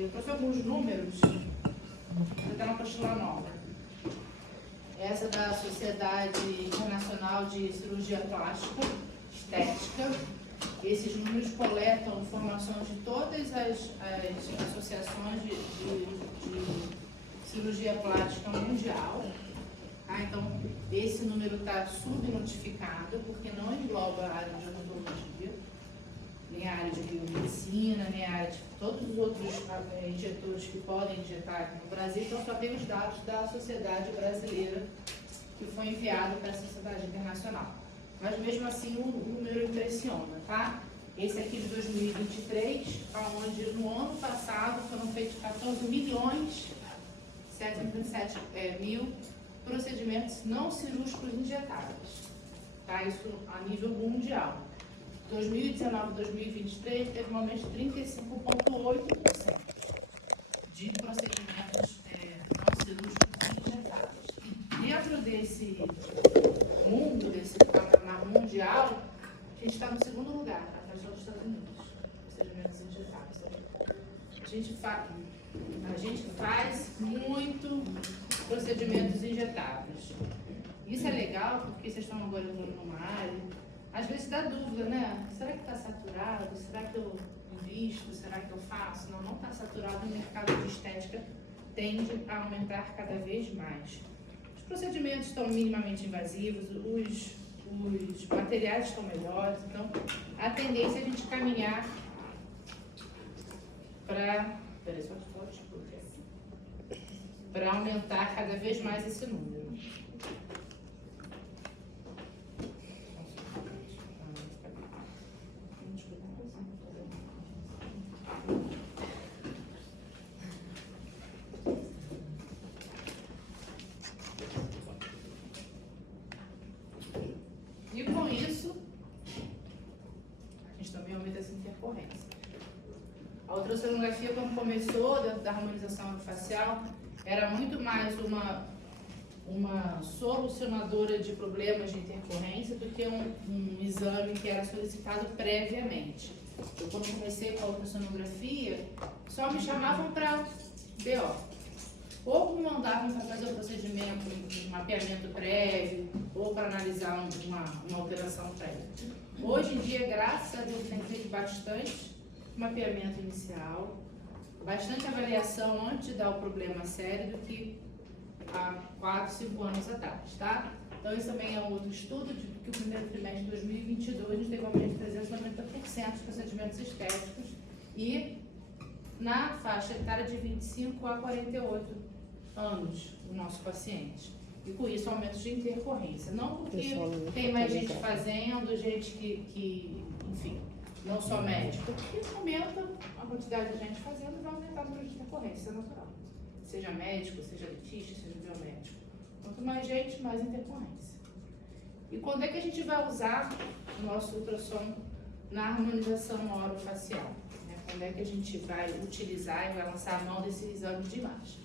eu trouxe alguns números, vou dar uma apostila nova. Essa da Sociedade Internacional de Cirurgia Plástica Estética. Esses números coletam informações de todas as associações de cirurgia plástica mundial. Tá? Então, esse número está subnotificado, porque não engloba a área de odontologia, nem a área de biomedicina, nem a área de todos os outros injetores que podem injetar no Brasil. Então, só tem os dados da Sociedade Brasileira, que foi enviado para a Sociedade Internacional. Mas, mesmo assim, o número impressiona, tá? Esse aqui de 2023, onde no ano passado foram feitos 14.727.000 procedimentos não cirúrgicos injetáveis, tá? Isso a nível mundial. 2019 2023 teve um aumento de 35,8% de procedimentos não cirúrgicos injetáveis. E dentro desse mundo, desse patamar mundial, a gente está no segundo lugar, atrás dos Estados Unidos, procedimentos injetáveis. A gente faz muito procedimentos injetáveis. Isso é legal porque vocês estão agora entrando numa área, às vezes dá dúvida, né? Será que está saturado? Será que eu invisto? Será que eu faço? Não, não está saturado. O mercado de estética tende a aumentar cada vez mais. Os procedimentos estão minimamente invasivos, os materiais estão melhores, então a tendência é a gente caminhar para aumentar cada vez mais esse número. E com isso, a gente também aumenta essa intercorrência. A ultrassonografia, quando começou, da harmonização orofacial, era muito mais uma solucionadora de problemas de intercorrência do que um exame que era solicitado previamente. Eu, quando comecei com a ultrassonografia, só me chamavam para BO. Ou me mandavam para fazer o procedimento, um mapeamento prévio, ou para analisar uma alteração prévia. Hoje em dia, graças a Deus, tem feito bastante mapeamento inicial, bastante avaliação antes de dar o problema sério do que há 4, 5 anos atrás, tá? Então, isso também é um outro estudo, de que o primeiro trimestre de 2022 a gente teve um aumento de 390% de procedimentos estéticos e na faixa etária de 25 a 48 anos, o nosso paciente. E com isso, aumento de intercorrência. Não porque tem mais gente fazendo, gente que enfim, não só médico, porque aumenta a quantidade de gente fazendo e vai aumentar o número de intercorrência, isso é natural. Seja médico, seja dentista, seja biomédico. Quanto mais gente, mais intercorrência. E quando é que a gente vai usar o nosso ultrassom na harmonização orofacial? Quando é que a gente vai utilizar e vai lançar a mão desse exame de imagem?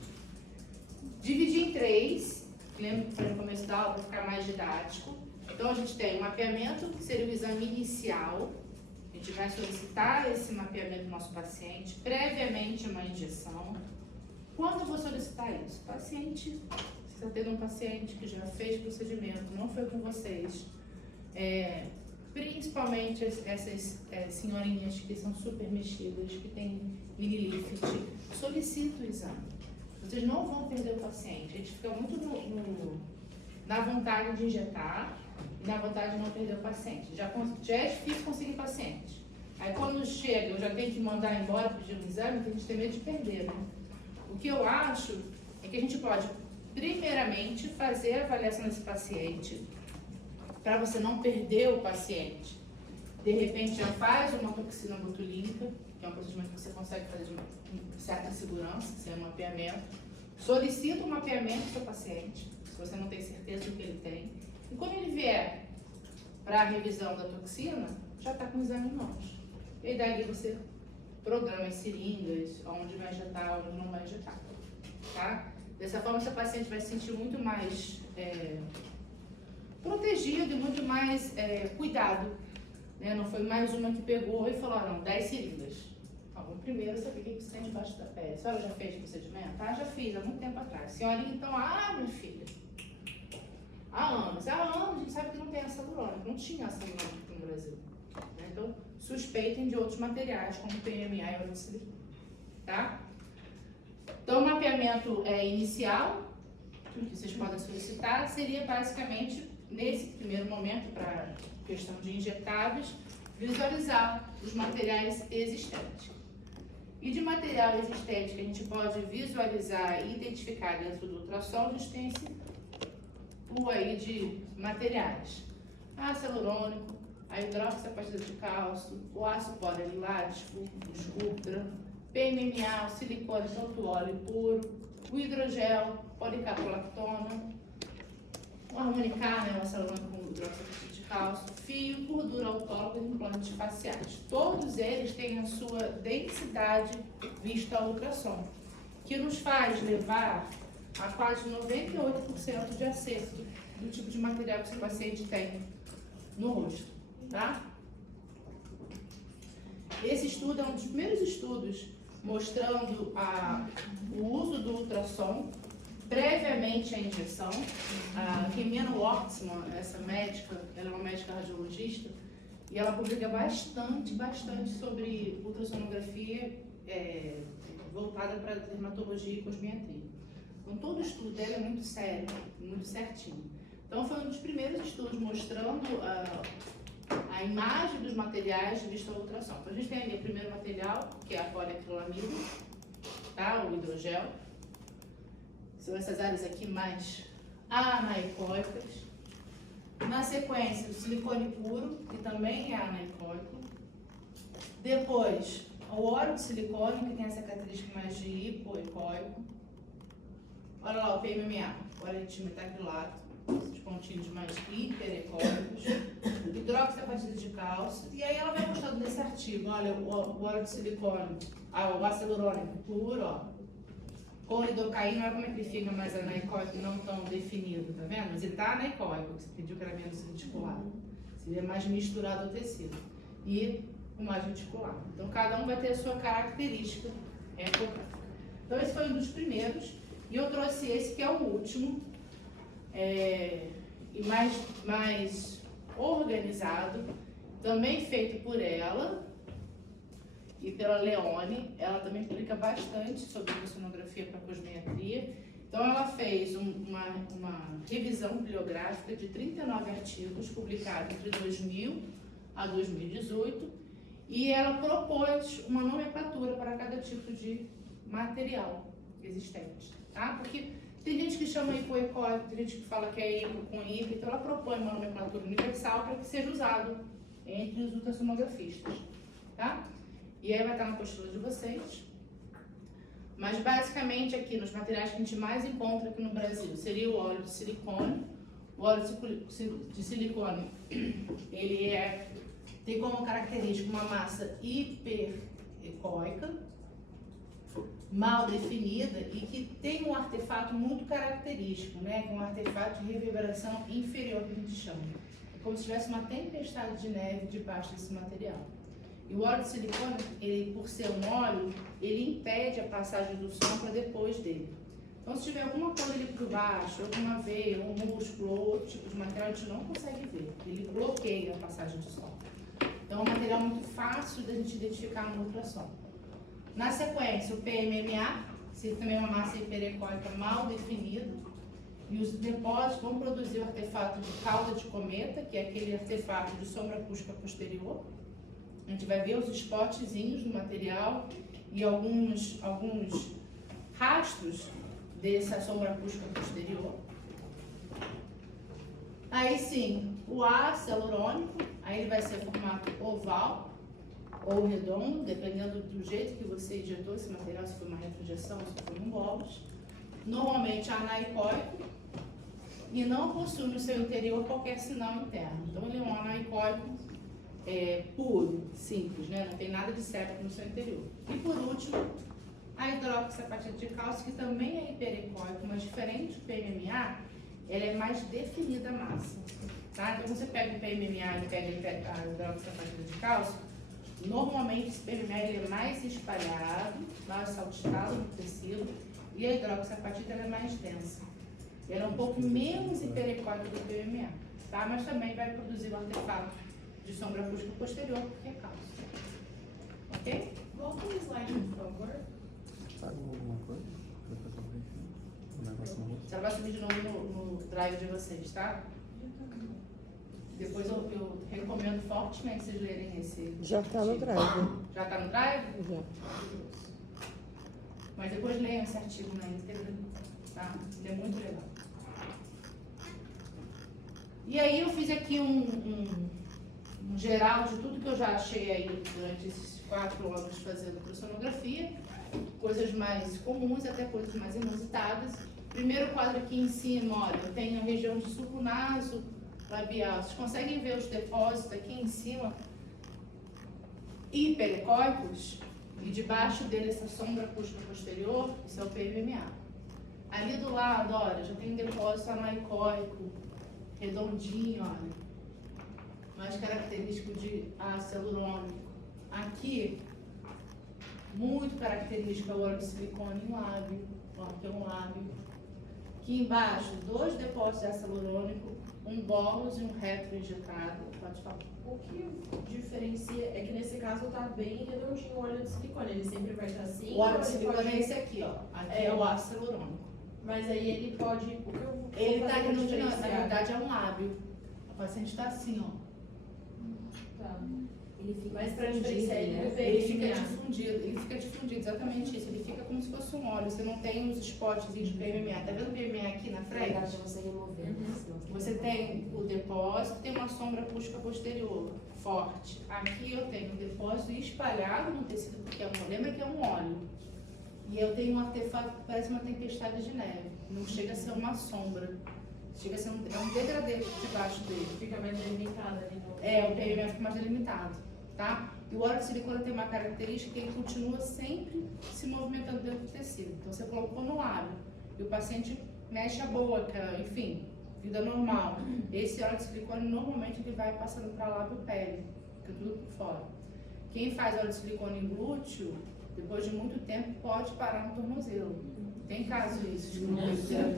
Dividir em 3, lembra que foi no começo da aula para ficar mais didático. Então a gente tem o mapeamento, que seria o exame inicial. A gente vai solicitar esse mapeamento do nosso paciente, previamente uma injeção. Quando eu vou solicitar isso? Paciente, você está tendo um paciente que já fez procedimento, não foi com vocês, principalmente essas senhorinhas que são super mexidas, que têm mini-lift, solicita o exame. Vocês não vão perder o paciente. A gente fica muito na vontade de injetar e na vontade de não perder o paciente. Já é difícil conseguir paciente. Aí quando chega, eu já tenho que mandar embora, pedir um exame, porque a gente tem medo de perder, né? O que eu acho é que a gente pode, primeiramente, fazer a avaliação desse paciente, para você não perder o paciente. De repente, já faz uma toxina botulínica, que é um procedimento que você consegue fazer com certa segurança, sem um mapeamento. Solicita um mapeamento do seu paciente, se você não tem certeza do que ele tem. E quando ele vier para a revisão da toxina, já está com o exame em mãos. E daí você programa as seringas, onde vai injetar, onde não vai injetar. Tá? Dessa forma, seu paciente vai se sentir muito mais protegido e muito mais cuidado. Né? Não foi mais uma que pegou e falou, não, 10 seringas. Então, vamos primeiro saber o que você tem debaixo da pele. A senhora já fez o procedimento? Ah, já fiz, há muito tempo atrás. Senhorinha, então, minha filha, há anos a gente sabe que não tem ácido hialurônico, não tinha ácido hialurônico no Brasil. Né? Então, suspeitem de outros materiais, como PMA e óleo de silicone. Tá? Então, o mapeamento inicial, que vocês podem solicitar, seria basicamente, nesse primeiro momento, para questão de injetáveis, visualizar os materiais existentes. E de material existente que a gente pode visualizar e identificar dentro do ultrassom, a gente tem esse pool aí de materiais. Ácido hialurônico, a hidroxiapatita de cálcio, o ácido polilático, o Sculptra, PMMA, o silicone tanto óleo puro, o hidrogel, policaprolactona, o harmonicá, né, o ácido hialurônico com hidroxiapatita de cálcio, fio, gordura autóloga e implantes faciais. Todos eles têm a sua densidade vista ao ultrassom, que nos faz levar a quase 98% de acerto do tipo de material que o paciente tem no rosto, tá? Esse estudo é um dos primeiros estudos mostrando o uso do ultrassom previamente à injeção. A Ximena Wortmann, essa médica, ela é uma médica radiologista, e ela publica bastante sobre ultrassonografia voltada para dermatologia e cosmetria. Então, todo o estudo dela é muito sério, muito certinho. Então, foi um dos primeiros estudos mostrando a imagem dos materiais vista ao ultrassom. Então, a gente tem ali o primeiro material, que é a poliacrilamida, tá? O hidrogel. São essas áreas aqui mais anaicóicas. Na sequência, o silicone puro, que também é anaicóico. Depois, o óleo de silicone, que tem essa característica mais de hipoicóico. Olha lá o PMMA, óleo de metacrilato, esses pontinhos mais hiperecóicos. Hidroxiapatita de cálcio. E aí ela vai mostrando nesse artigo, olha, o óleo de silicone, o ácido hialurônico puro, ó. Com lidocaína, olha como é que ele fica mais anaicóico, não tão definido, tá vendo? Mas ele tá anaicóico, você pediu que era menos reticulado. Seria mais misturado ao tecido. E o mais reticulado. Então, cada um vai ter a sua característica ecográfica. Então, esse foi um dos primeiros. E eu trouxe esse, que é o último, e mais organizado, também feito por ela e pela Leone. Ela também publica bastante sobre ultrassonografia para cosmetria. Então, ela fez uma revisão bibliográfica de 39 artigos publicados entre 2000 a 2018 e ela propôs uma nomenclatura para cada tipo de material existente, tá? Porque tem gente que chama hipoecóico, tem gente que fala que é hipo com hipo, então ela propõe uma nomenclatura universal para que seja usado entre os ultrassonografistas, tá? E aí vai estar na apostila de vocês. Mas basicamente aqui, nos materiais que a gente mais encontra aqui no Brasil, seria o óleo de silicone. O óleo de silicone, ele tem como característica uma massa hiperecóica, mal definida e que tem um artefato muito característico, né? Que é um artefato de reverberação inferior, que a gente chama. É como se tivesse uma tempestade de neve debaixo desse material. E o óleo de silicone, ele, por ser um óleo, ele impede a passagem do som para depois dele. Então, se tiver alguma coisa ali por baixo, alguma veia, um músculo ou outro tipo de material, a gente não consegue ver. Ele bloqueia a passagem do som. Então, é um material muito fácil da gente identificar no ultrassom. Na sequência, o PMMA, que também é uma massa hiperecóica mal definida. E os depósitos vão produzir o artefato de cauda de cometa, que é aquele artefato de sombra acústica posterior. A gente vai ver os spotzinhos do material e alguns rastros dessa sombra acústica posterior. Aí sim, o ácido hialurônico, aí ele vai ser formato oval ou redondo, dependendo do jeito que você injetou esse material, se foi uma retroinjeção, se foi um bolus. Normalmente anaicóico e não possui no seu interior qualquer sinal interno. Então ele é um anaicóico puro, simples, né? Não tem nada de séptico no seu interior. E por último, a hidroxiapatita de cálcio, que também é hiperecóico, mas diferente do PMMA, ela é mais definida a massa, tá? Então você pega o PMMA e pega a hidroxiapatita de cálcio, Normalmente esse PMMA é mais espalhado, mais saltitado no tecido, e a hidroxiapatita é mais densa. Ela é um pouco menos hiperecóica do que o PMMA, tá? Mas também vai produzir o artefato de sombra acústica posterior, porque é cálcio. Ok? Volta o slide, por favor. Sabe alguma coisa? Um negócio no rosto? Você vai subir de novo no drive de vocês, tá? Depois eu recomendo fortemente vocês lerem esse. Já está no drive. Já está no drive? Já. Mas depois leiam esse artigo na íntegra, tá? Ele é muito legal. E aí eu fiz aqui um geral de tudo que eu já achei aí durante esses 4 anos fazendo ultrassonografia, coisas mais comuns até coisas mais inusitadas. Primeiro quadro aqui em cima, olha, eu tenho a região de sulco naso labial. Vocês conseguem ver os depósitos aqui em cima, hiperecóicos, e debaixo dele essa sombra acústica posterior, isso é o PMMA. Ali do lado, olha, já tem um depósito anaicóico, redondinho, olha, mais característico de ácido hialurônico. Aqui, muito característico é o óleo de silicone em lábio, ó, aqui é um lábio. Aqui embaixo, 2 depósitos de ácido hialurônico, um bolus e um reto injetado. Pode falar. O que diferencia é que nesse caso tá bem redondinho o óleo de silicone. Ele sempre vai estar assim. O óleo de ou ele silicone pode- é esse aqui, ó. Aqui é o ácido hialurônico. Mas aí ele pode. O que eu Ele vou tá fazer aqui no final, na diferenciar? verdade é um lábio. O paciente está assim, ó. Tá. Ele fica Mas pra difundido, diferenciar ele né? do Ele fica PMMA. difundido, exatamente isso. Ele fica como se fosse um óleo. Você não tem os spots de PMMA. Tá vendo o PMMA aqui na É legal frente? de você remover. Senão Você tem o depósito, tem uma sombra acústica posterior, forte. Aqui eu tenho o depósito espalhado no tecido, porque lembra que é um óleo. E eu tenho um artefato que parece uma tempestade de neve. Não chega a ser uma sombra. Chega a ser um degradê debaixo dele. Fica mais delimitado ali no. O PMMA fica mais delimitado, tá? E o óleo de silicone tem uma característica que ele continua sempre se movimentando dentro do tecido. Então você colocou no lábio e o paciente mexe a boca, enfim, vida normal. Esse óleo de silicone normalmente ele vai passando para lábio pele, fica tudo por fora. Quem faz óleo de silicone em glúteo, depois de muito tempo, pode parar no tornozelo. Tem caso isso, de não de sentar.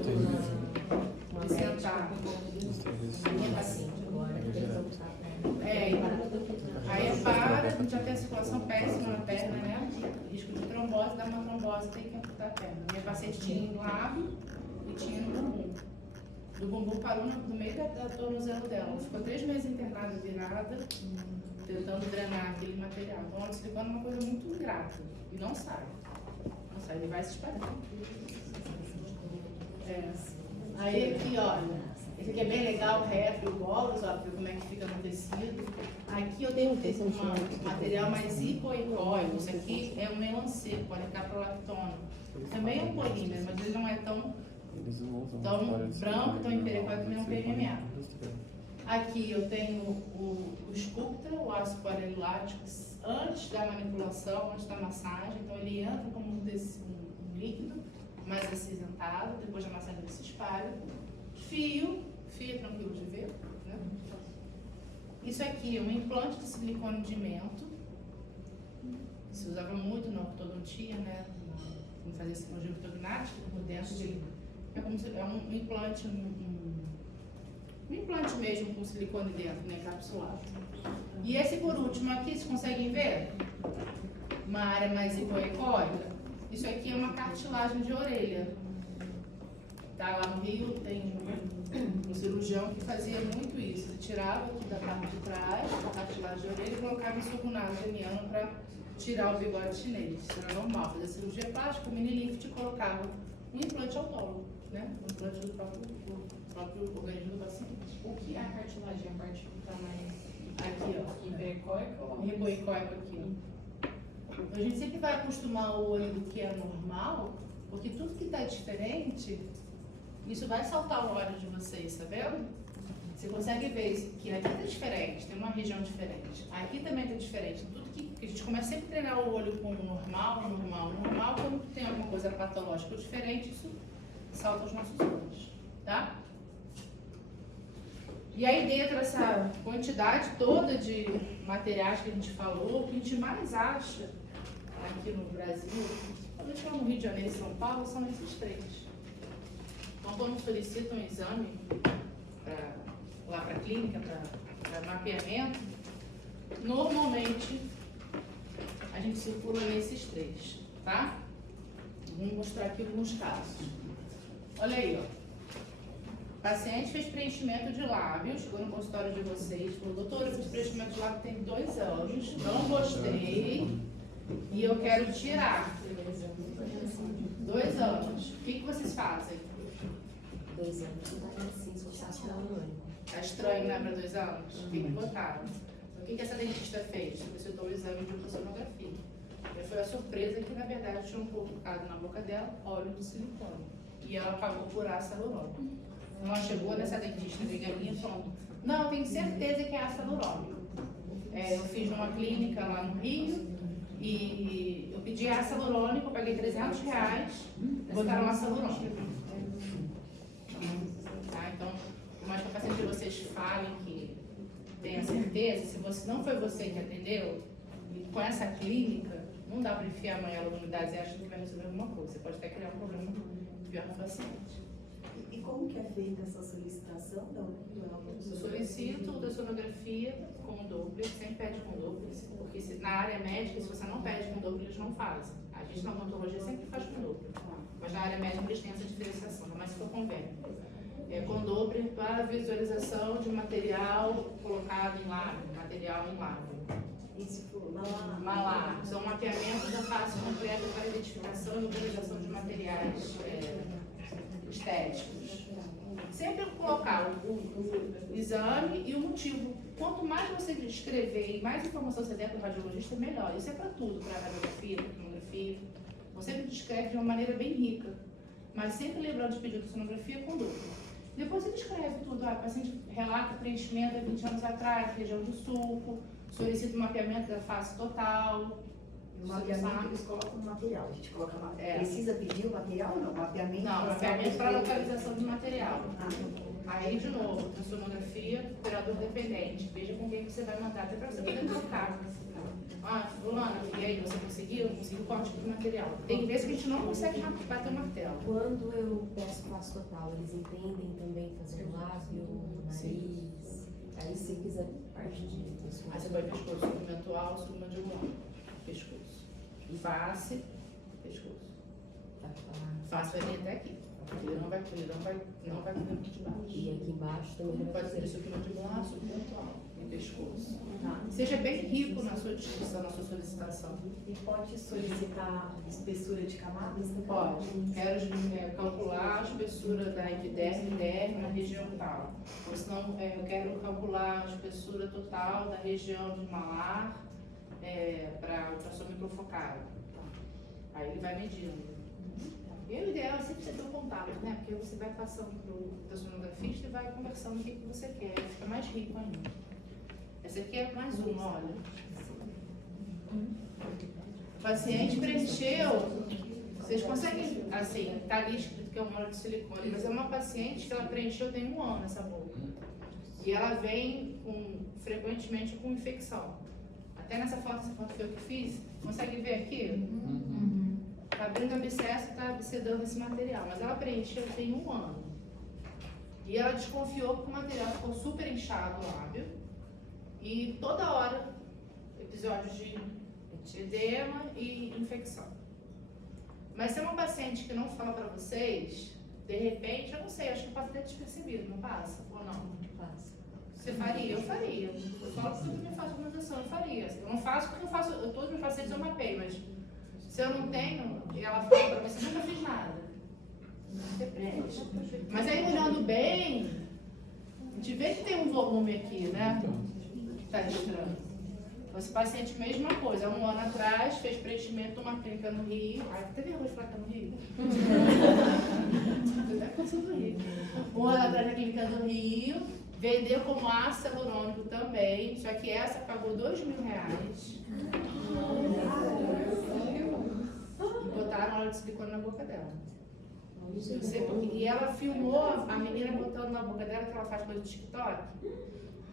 a minha paciente agora tem que voltar a perna. Aí para, já tem a circulação péssima na perna, né? Risco de trombose, dá uma trombose, tem que amputar a perna. Minha paciente tinha no lábio e tinha no bumbum. Do bumbum parou no meio da tornozelo dela. Ficou 3 meses internada, virada, tentando drenar aquele material. Então, o silicone é uma coisa muito ingrata. E não sai. Não sai, ele vai se espalhar. Aí aqui, olha, esse aqui é bem legal, o reto, o bolus, ó, ver como é que fica no tecido. Aqui eu tenho um material mais hipoecóico. Isso aqui é um melancê, policaprolactona. Também é um polímero, mas ele não é tão Eles não usam Então, óleo de branco, silicone então hiperecóico, normal, nem um silicone PMMA. industrial. Aqui eu tenho o Sculptra, o ácido polilático, antes da manipulação, antes da massagem. Então ele entra como um líquido mais acinzentado, depois da massagem ele se espalha. Fio é tranquilo de ver, né? Isso aqui é um implante de silicone de mento. Se usava muito na ortodontia, né? Quando fazia cirurgia ortognática, por dentro dele. É como se é um implante, um implante mesmo com silicone dentro, né? Capsulado. E esse por último aqui, vocês conseguem ver? Uma área mais hipoecóica. Isso aqui é uma cartilagem de orelha. Tá, lá no Rio tem um cirurgião que fazia muito isso. Ele tirava aqui da parte de trás, a cartilagem de orelha, e colocava em sulcunado veniano para tirar o bigode chinês. Isso era normal. Fazia cirurgia plástica, mini lift, e colocava um implante autólogo, né? Um implante do próprio organismo do paciente. O que é a cartilagem? A parte que tá mais Aqui, ó. hiperecóica ou Riboicóico aqui. A gente sempre vai acostumar o olho do que é normal, porque tudo que está diferente, isso vai saltar o olho de vocês, tá vendo? Você consegue ver isso, que aqui está diferente, tem uma região diferente. Aqui também está diferente. Tudo que a gente começa sempre a treinar o olho com o normal, quando tem alguma coisa patológica ou diferente, isso salta os nossos olhos, tá? E aí dentro dessa quantidade toda de materiais que a gente falou, o que a gente mais acha aqui no Brasil, talvez no Rio de Janeiro e São Paulo, são esses três. Então, quando solicita um exame lá para a clínica, para mapeamento, normalmente a gente circula nesses três, tá? Vamos mostrar aqui alguns casos. Olha aí, ó. O paciente fez preenchimento de lábios, chegou no consultório de vocês, falou, doutora, eu fiz preenchimento de lábio tem 2 anos, não gostei e eu quero tirar. 2 anos. O que vocês fazem? 2 anos, sim, se você acha Tá estranho, né, para 2 anos? O que botaram? O que essa dentista fez? Solicitou o exame de ultrassonografia. E foi a surpresa que, na verdade, tinha um colocado na boca dela óleo de silicone. E ela pagou por ácido hialurônico. Então, ela chegou nessa dentista ligadinha e falou, não, eu tenho certeza que é ácido hialurônico. Eu fiz numa clínica lá no Rio e eu pedi ácido hialurônico, eu paguei R$300, botaram ácido hialurônico. Tá? Então, por mais que a paciente de vocês falem que tenha certeza, se você, não foi você que atendeu, e com essa clínica, não dá para enfiar amanhã a unidade e achando que vai resolver alguma coisa. Você pode até criar um problema pior no paciente. E como que é feita essa solicitação? Eu solicito ultrassonografia com Doppler, sempre pede com Doppler, porque na área médica, se você não pede com Doppler, eles não fazem. A gente na odontologia sempre faz com Doppler, mas na área médica eles têm essa diferenciação, mas se for convênio. Com Doppler para visualização de material colocado em lábio, material em lábio. Malar. São mapeamentos da face completa para identificação e localização de materiais estéticos. Sempre colocar o exame e o motivo. Quanto mais você descrever e mais informação você der para o radiologista, melhor. Isso é para tudo, para radiografia, para tomografia. Você sempre descreve de uma maneira bem rica, mas sempre lembrando de pedir ultrassonografia com dúvida. Depois você descreve tudo. O paciente relata preenchimento há 20 anos atrás, região do sulco, solicita o mapeamento da face total. No mapeamento eles colocam o material. A gente coloca Precisa pedir o material ou não? Mapeamento. Não, mapeamento para localização de material. Aí, de novo, ultrassonografia, operador dependente. Veja com quem você vai mandar, até para você poder trocar. Fulana, e aí, você conseguiu? Conseguiu qual tipo de material? Tem vezes que a gente não consegue bater o martelo. Quando eu peço face total, eles entendem também fazer lábio, nariz. Aí se quiser parte de pescoço. Aí você vai pescoço, submentual, submandibular. Pescoço. Face, pescoço. Face vai vir até aqui. Ele não vai correr muito de baixo. E aqui embaixo também Pode ser submandibular, submentual e pescoço. Seja bem rico na sua descrição, na sua solicitação. E pode solicitar espessura de camadas? Pode. Quero calcular a espessura da epiderme na região tal. Ou senão, eu quero calcular a espessura total da região de malar para ultrassom microfocado. Aí ele vai medindo. E o ideal é sempre você ter um contato, né? Porque você vai passando para o ultrassonografista e vai conversando o que você quer. Fica mais rico ainda. Essa aqui é mais uma, olha. O paciente preencheu, vocês conseguem, assim, tá ali escrito que é um óleo de silicone, mas é uma paciente que ela preencheu tem 1 ano essa boca. E ela vem frequentemente com infecção. Até nessa foto que eu fiz, consegue ver aqui? Tá abrindo abscesso, tá abscedando esse material, mas ela preencheu tem 1 ano. E ela desconfiou que o material ficou super inchado o lábio. E toda hora, episódios de edema e infecção. Mas se é uma paciente que não fala para vocês, de repente, eu não sei, acho que passa até despercebido, não passa? Ou não? Passa. Você faria? Eu faria. Eu falo porque eu também faço harmonização, eu faria. Eu não faço porque todos os meus pacientes eu mapeio, mas se eu não tenho, e ela fala para você, nunca fiz nada. Você preenche. Mas aí olhando bem, a gente vê que tem um volume aqui, né? Tá estranho. Esse paciente, mesma coisa. 1 ano atrás, fez preenchimento numa clínica no Rio. Ai, até vergonha de falar que é no Rio. Até aconteceu no Rio. 1 ano atrás na clínica do Rio, vendeu como ácido hialurônico também, só que essa pagou R$2.000. E botaram óleo de silicone na boca dela. Eu sei porque. E ela filmou a menina botando na boca dela, que ela faz coisa do TikTok.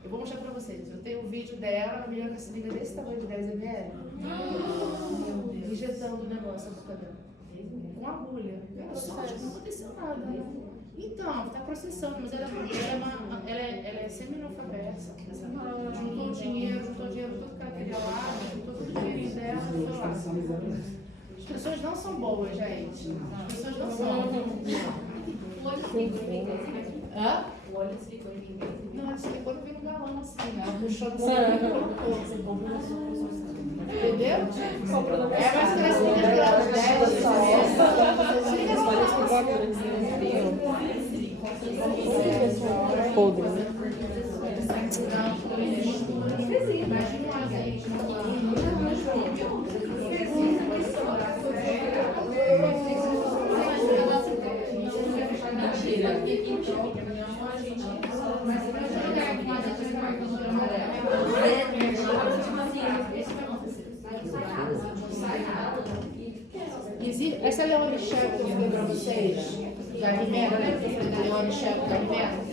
Eu vou mostrar pra vocês. Eu tenho um vídeo dela, a menina com essa seringa desse tamanho de 10 ml. Injetando o negócio na boca dela. Com agulha. Só, não aconteceu nada. Então, tá processando, mas ela é semi-analfabeta. Juntou dinheiro tudo que ela queria lá, juntou todo o dinheirinho dela e foi lá. As pessoas não são boas, gente. As pessoas não são. O óleo de silicone. Hã? O óleo de silicone. Não, a silicone vem no galão assim, né? Ela puxou no silicone e colocou. Entendeu? É mais crescida que ela 10. Podre. Imagina um azeite no essa Leone Chef que eu falei pra vocês, da Rimena, né? Que eu falei da Leone Chef da Rimena.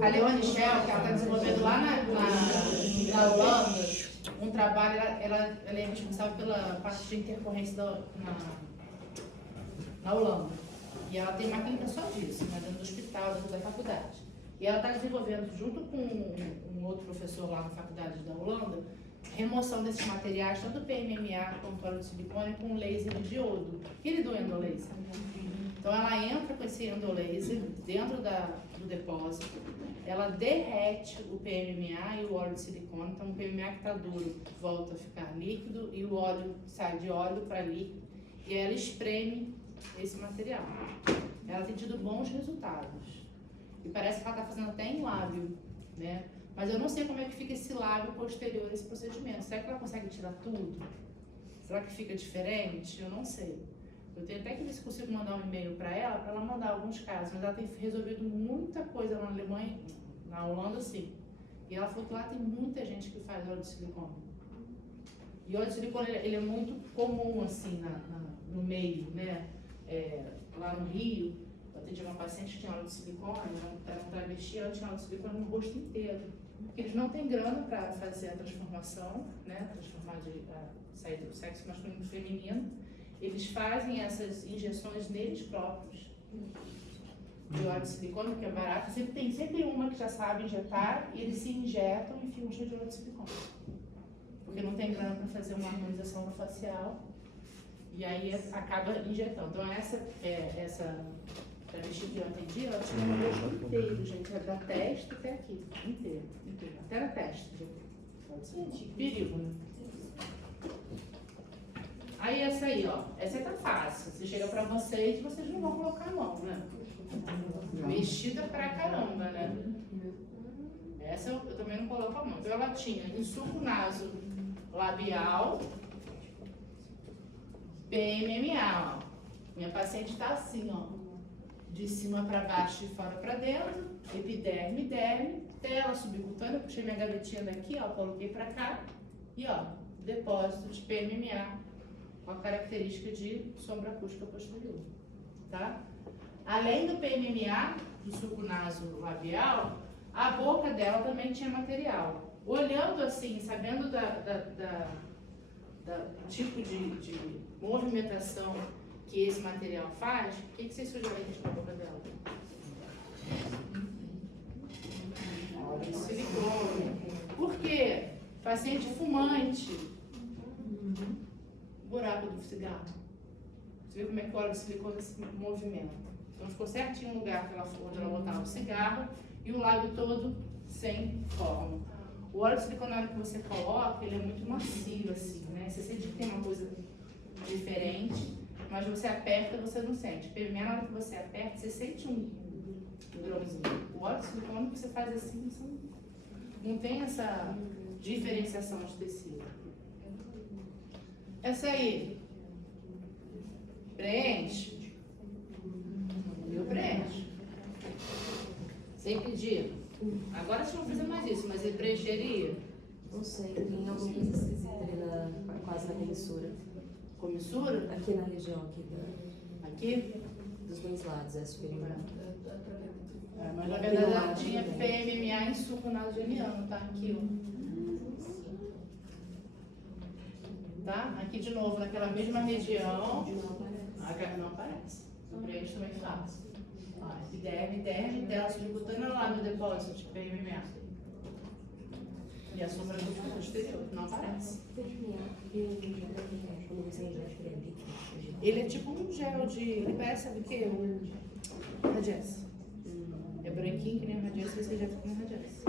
A Leone Chef, que ela está desenvolvendo lá na Holanda, um trabalho, ela é responsável pela parte de intercorrência na Holanda. E ela tem uma clínica só disso, né, dentro do hospital, dentro da faculdade. E ela está desenvolvendo, junto com um outro professor lá na faculdade da Holanda, remoção desses materiais, tanto PMMA quanto óleo de silicone, com laser de diodo, aquele do endolaser. Então ela entra com esse endolaser dentro do depósito, ela derrete o PMMA e o óleo de silicone, então o PMMA que está duro volta a ficar líquido e o óleo sai de óleo para líquido, e ela espreme esse material. Ela tem tido bons resultados. E parece que ela está fazendo até em lábio, né? Mas eu não sei como é que fica esse lábio posterior a esse procedimento. Será que ela consegue tirar tudo? Será que fica diferente? Eu não sei. Eu tenho até que ver se consigo mandar um e-mail para ela mandar alguns casos. Mas ela tem resolvido muita coisa lá na Alemanha, na Holanda, sim. E ela falou que lá tem muita gente que faz óleo de silicone. E o óleo de silicone, ele é muito comum, assim, no meio, né? Lá no Rio, eu atendi uma paciente que tinha óleo de silicone, era um travesti, ela tinha óleo de silicone no rosto inteiro. Porque eles não têm grana para fazer a transformação, né? Transformar sair do sexo masculino para o feminino. Eles fazem essas injeções neles próprios. De óleo de silicone, que é barato. Sempre tem uma que já sabe injetar, e eles se injetam e ficam cheios de óleo de silicone. Porque não tem grana para fazer uma harmonização no facial. E aí acaba injetando. Então essa travesti que eu atendi, ela tinha o rosto inteiro, gente, da testa até aqui, inteiro, até na testa. Gente, perigo, né? Aí essa aí, ó, essa tá fácil. Você chega pra vocês não vão colocar a mão, né? Mexida pra caramba, né? Essa eu também não coloco a mão. Então ela tinha insuco naso labial, PMMA, ó. Minha paciente tá assim, ó. De cima para baixo e fora para dentro, epiderme, derme, tela subcutânea, puxei minha gavetinha daqui, ó, coloquei para cá e ó, depósito de PMMA com a característica de sombra acústica posterior, tá? Além do PMMA, do suco naso labial, a boca dela também tinha material. Olhando assim, sabendo do tipo de movimentação que esse material faz, o que vocês sugerem na boca dela? Óleo de silicone. Por quê? Paciente fumante. Buraco do cigarro. Você vê como é que o óleo de silicone se movimenta. Então ficou certinho o lugar que onde ela botava o cigarro e o lábio todo sem forma. O óleo de silicone, na hora que você coloca, ele é muito macio assim, né? Você sente que tem uma coisa diferente. Mas você aperta, você não sente. PMMA, na hora que você aperta, você sente um grãozinho. O óleo de silicone, você faz assim, você não tem essa diferenciação de tecido. Essa aí, preenche. Eu preencho. Sem pedir. Agora vocês não precisam mais disso, mas ele preencheria? Não sei, tem alguma coisa esquisita ali quase na comissura. Comissura? Aqui na região aqui Aqui? Do dos dois lados, é superior. Mas na verdade ela tinha PMMA em suco nasogeniano, tá? Aqui, ó. Tá? Aqui de novo, naquela mesma região. Não aparece. O preenche também faz. Epiderme, tela subcutânea lá no depósito de PMMA. E a sombra do posterior, não aparece. Ele é tipo um gel de. Ele parece, sabe o que? O Radiesse. É branquinho que nem o Radiesse, você já fica com o Radiesse.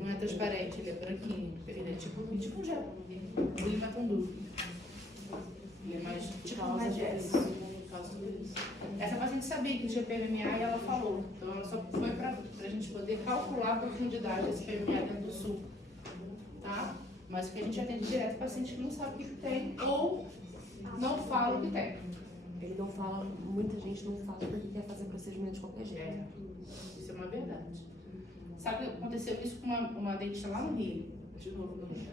Não é transparente, ele é branquinho. Ele é tipo um gel. Ele não é tão duro. Ele é mais tipo um Radiesse. Essa paciente sabia que tinha PMMA e ela falou. Então ela só foi pra gente poder calcular a profundidade desse PMMA dentro do suco. Tá? Mas o que a gente atende direto paciente que não sabe o que tem ou não fala o que tem. Ele não fala, muita gente não fala porque quer fazer procedimento de qualquer jeito. Isso é uma verdade. Sabe que aconteceu isso com uma dentista lá no Rio? De novo no Rio.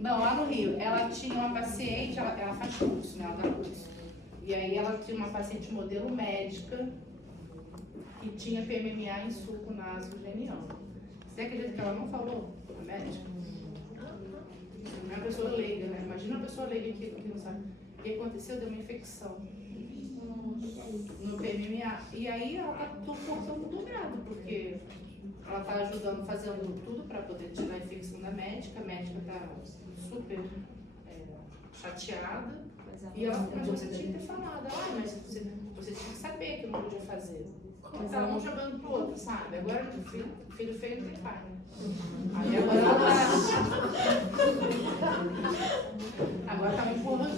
Não, lá no Rio. Ela tinha uma paciente, ela faz curso, né? Ela dá curso. E aí ela tinha uma paciente modelo médica que tinha PMMA em suco nasogeniano. Você acredita que ela não falou? A médica? Não é uma pessoa leiga, né? Imagina uma pessoa leiga que não sabe. O que aconteceu? Deu uma infecção no PMMA. E aí ela está cortando do nada, porque ela está ajudando, fazendo tudo para poder tirar a infecção da médica. A médica está super chateada. E ela, mas você tinha que ter falado, mas você tinha que saber que eu não podia fazer. Mas ela não jogando pro outro, sabe? Agora filho feio não tem pai. Aí agora ela tá. Agora tá um empurra.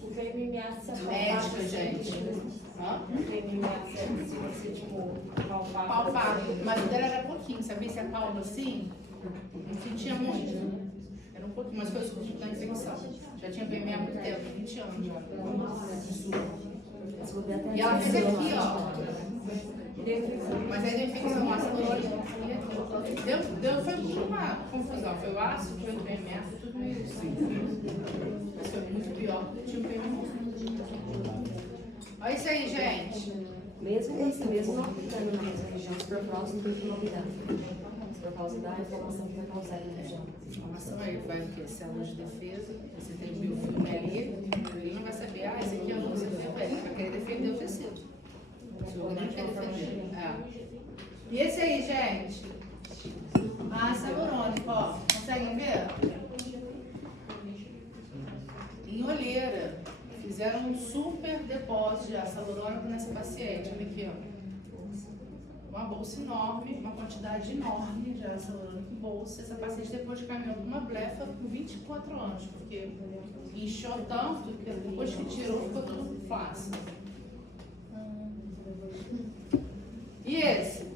O PMMA se médica, gente. O PMMA se você, tipo, palpar. Mas o dela era pouquinho, sabia? Se a palma assim, não sentia muito. Era um pouquinho, mas foi o suco da infecção. Já tinha PMMA há muito tempo, 20 anos já. E ela fez aqui, ó. Mas aí a infecção ácida foi tudo uma confusão. Foi o ácido, foi o PMMA, foi tudo meio assim. Mas foi muito pior porque tinha o PMMA. Olha isso aí, gente. Mesmo não aplicando na mesma região, se por causa tem que novidade. Por causa da inflamação que vai causar na região. Inflamação aí vai o quê? Células de defesa. Você tem o biofilme ali, ele não vai saber, esse aqui é o você ele vai querer defender o tecido. O organismo quer defender. E esse aí, gente? Ácido hialurônico, ó. Conseguem ver? Em olheira. Fizeram um super depósito de ácido hialurônico nessa paciente. Olha aqui, ó. Uma bolsa enorme, uma quantidade enorme de ácido hialurônico em bolsa. Essa paciente depois caminhou com uma blefa por 24 anos, porque inchou tanto que depois que tirou ficou tudo flácido. E esse?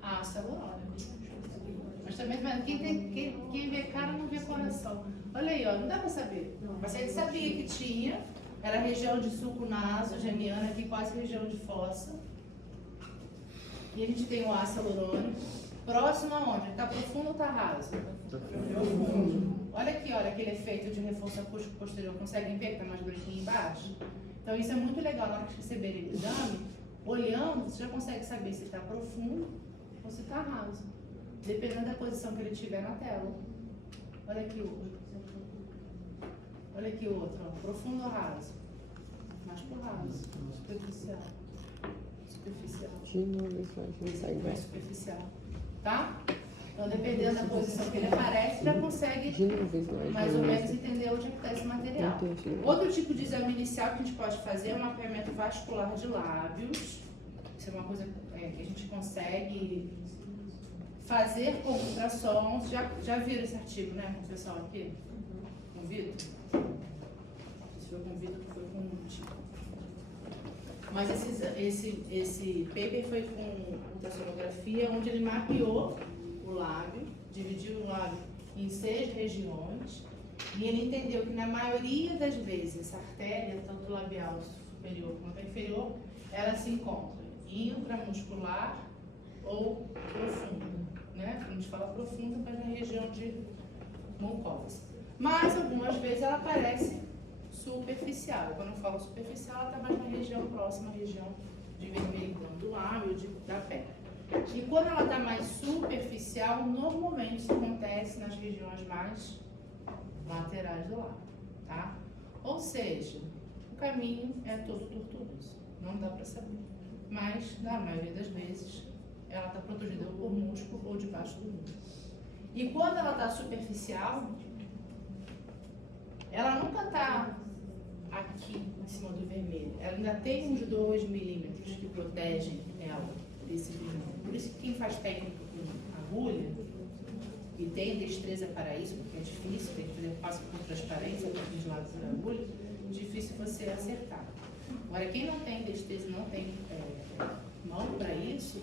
Ácido hialurônico. Mas também, quem vê cara não vê coração. Olha aí, ó, não dá pra saber. O paciente sabia que tinha. Era a região de suco nasogeniano, aqui quase região de fossa. E a gente tem o ácido hialurônico. Próximo aonde? Está profundo ou está raso? Profundo. Olha aqui, olha aquele efeito de reforço acústico posterior. Conseguem ver que está mais branquinho embaixo? Então isso é muito legal. Na hora que receberem o exame, olhando, você já consegue saber se está profundo ou se está raso. Dependendo da posição que ele tiver na tela. Olha aqui o outro. Olha aqui o outro, ó. Profundo ou raso? Mais pro raso. Superficial. Mais superficial. Tá? Então, dependendo da posição que ele aparece, já consegue mais ou menos entender onde está esse material. Outro tipo de exame inicial que a gente pode fazer é um mapeamento vascular de lábios. Isso é uma coisa que a gente consegue fazer com ultrassons. Já viram esse artigo, né, pessoal, aqui? Com o Vitor? Se foi com o Vitor, foi com o Tico. Mas esse paper foi com ultrassonografia, onde ele mapeou o lábio, dividiu o lábio em 6 regiões, e ele entendeu que na maioria das vezes essa artéria, tanto labial superior quanto inferior, ela se encontra intramuscular ou profunda, né? A gente fala profunda, mas na região mucosa. Mas algumas vezes ela aparece superficial. Quando eu falo superficial, ela está mais na região próxima à região de vermelho glandular ou da pele. E quando ela está mais superficial, normalmente isso acontece nas regiões mais laterais do lábio, tá? Ou seja, o caminho é todo tortuoso, não dá para saber. Mas, na maioria das vezes, ela está protegida por músculo ou debaixo do músculo. E quando ela está superficial, ela nunca está aqui em cima do vermelho. Ela ainda tem uns 2 milímetros que protegem ela desse vermelho. Por isso que quem faz técnica com agulha e tem destreza para isso, porque é difícil, tem que fazer passo com transparência, para os lados da agulha, difícil você acertar. Agora, quem não tem destreza, não tem mão para isso,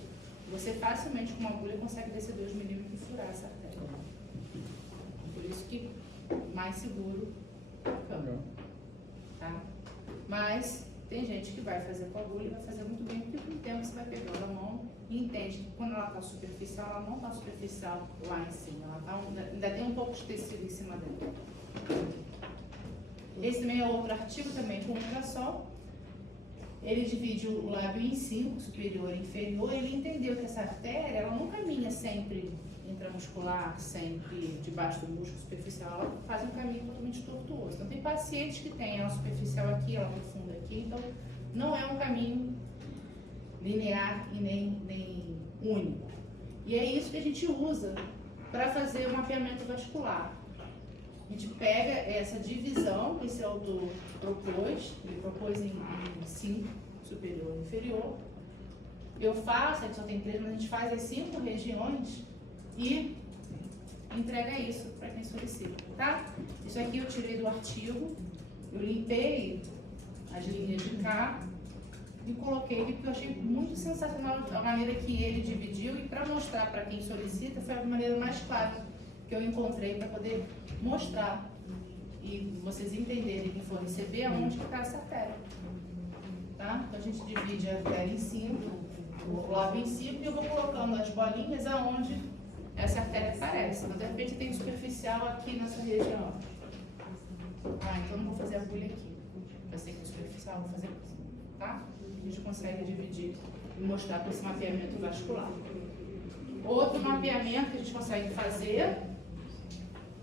você facilmente com uma agulha consegue descer 2 milímetros e furar essa artéria. Por isso que mais seguro a câmera, tá? Mas tem gente que vai fazer com a agulha e vai fazer muito bem, porque com o tempo você vai pegando a mão e entende que quando ela está superficial, ela não está superficial lá em cima, ela tá, ainda tem um pouco de tecido em cima dela. Esse também é outro artigo também com ultrassom. Ele divide o lábio em 5, superior e inferior. Ele entendeu que essa artéria, ela não caminha sempre intramuscular, sempre debaixo do músculo superficial, ela faz um caminho totalmente tortuoso. Então tem pacientes que têm ela superficial aqui, ela profunda aqui, então não é um caminho linear e nem único. E é isso que a gente usa para fazer o mapeamento vascular. A gente pega essa divisão que esse autor propôs, ele propôs em 5, superior e inferior. Eu faço, aqui só tem 3, mas a gente faz as 5 regiões e entrega isso para quem solicita, tá? Isso aqui eu tirei do artigo, eu limpei as linhas de cá e coloquei aqui porque eu achei muito sensacional a maneira que ele dividiu, e para mostrar para quem solicita foi a maneira mais clara que eu encontrei para poder mostrar e vocês entenderem, quem for receber, aonde que está essa artéria, tá? Então a gente divide a artéria em 5, o lábio em 5, e eu vou colocando as bolinhas aonde essa artéria aparece. Então de repente tem superficial aqui nessa região. Ah, então não vou fazer agulha aqui. Eu sei que é superficial, vou fazer aqui, tá? A gente consegue dividir e mostrar com esse mapeamento vascular. Outro mapeamento que a gente consegue fazer.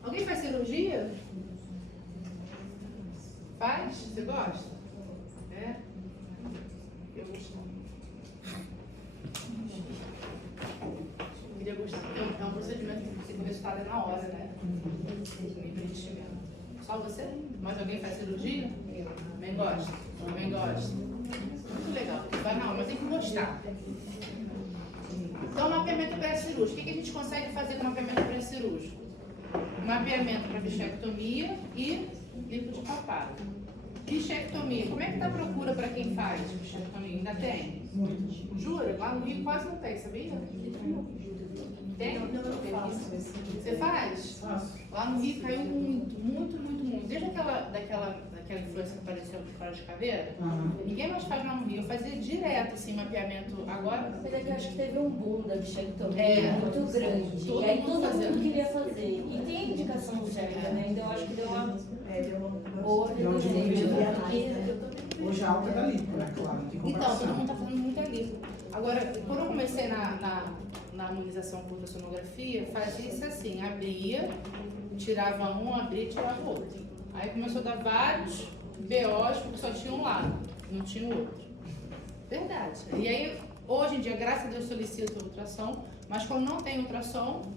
Alguém faz cirurgia? Faz? Você gosta? É? Eu gosto. Queria gostar. É um procedimento que o resultado é na hora, né? Só você? Mais alguém faz cirurgia? Também gosta? Também gosta? Muito legal, porque vai na hora, mas tem que gostar. Então, mapeamento pré-cirúrgico. O que a gente consegue fazer com mapeamento pré-cirúrgico? Mapeamento para bichectomia e lipo de papada. Bichectomia. Como é que está a procura para quem faz bichectomia? Ainda tem? Jura? Lá no Rio quase não tem, sabia? Tem? Você faz? Lá no Rio caiu muito. Desde daquela influência que apareceu de fora de caveira, ninguém mais faz lá no Rio. Eu fazia direto, assim, mapeamento agora. Mas é que eu acho que teve um boom da bichectomia muito grande. E aí todo mundo queria fazer. E tem indicação certa, né? Então eu acho que deu uma boa reduzida. Hoje a alta da lipo, né? Claro, não tem Então, comparação. todo mundo está fazendo muita lipo. Agora, quando eu comecei na harmonização por ultrassonografia, fazia isso assim, abria, tirava um, abria e tirava o outro. Aí começou a dar vários BOs, porque só tinha um lado, não tinha o outro. Verdade. E aí, hoje em dia, graças a Deus, solicito ultrassom, mas quando não tem ultrassom,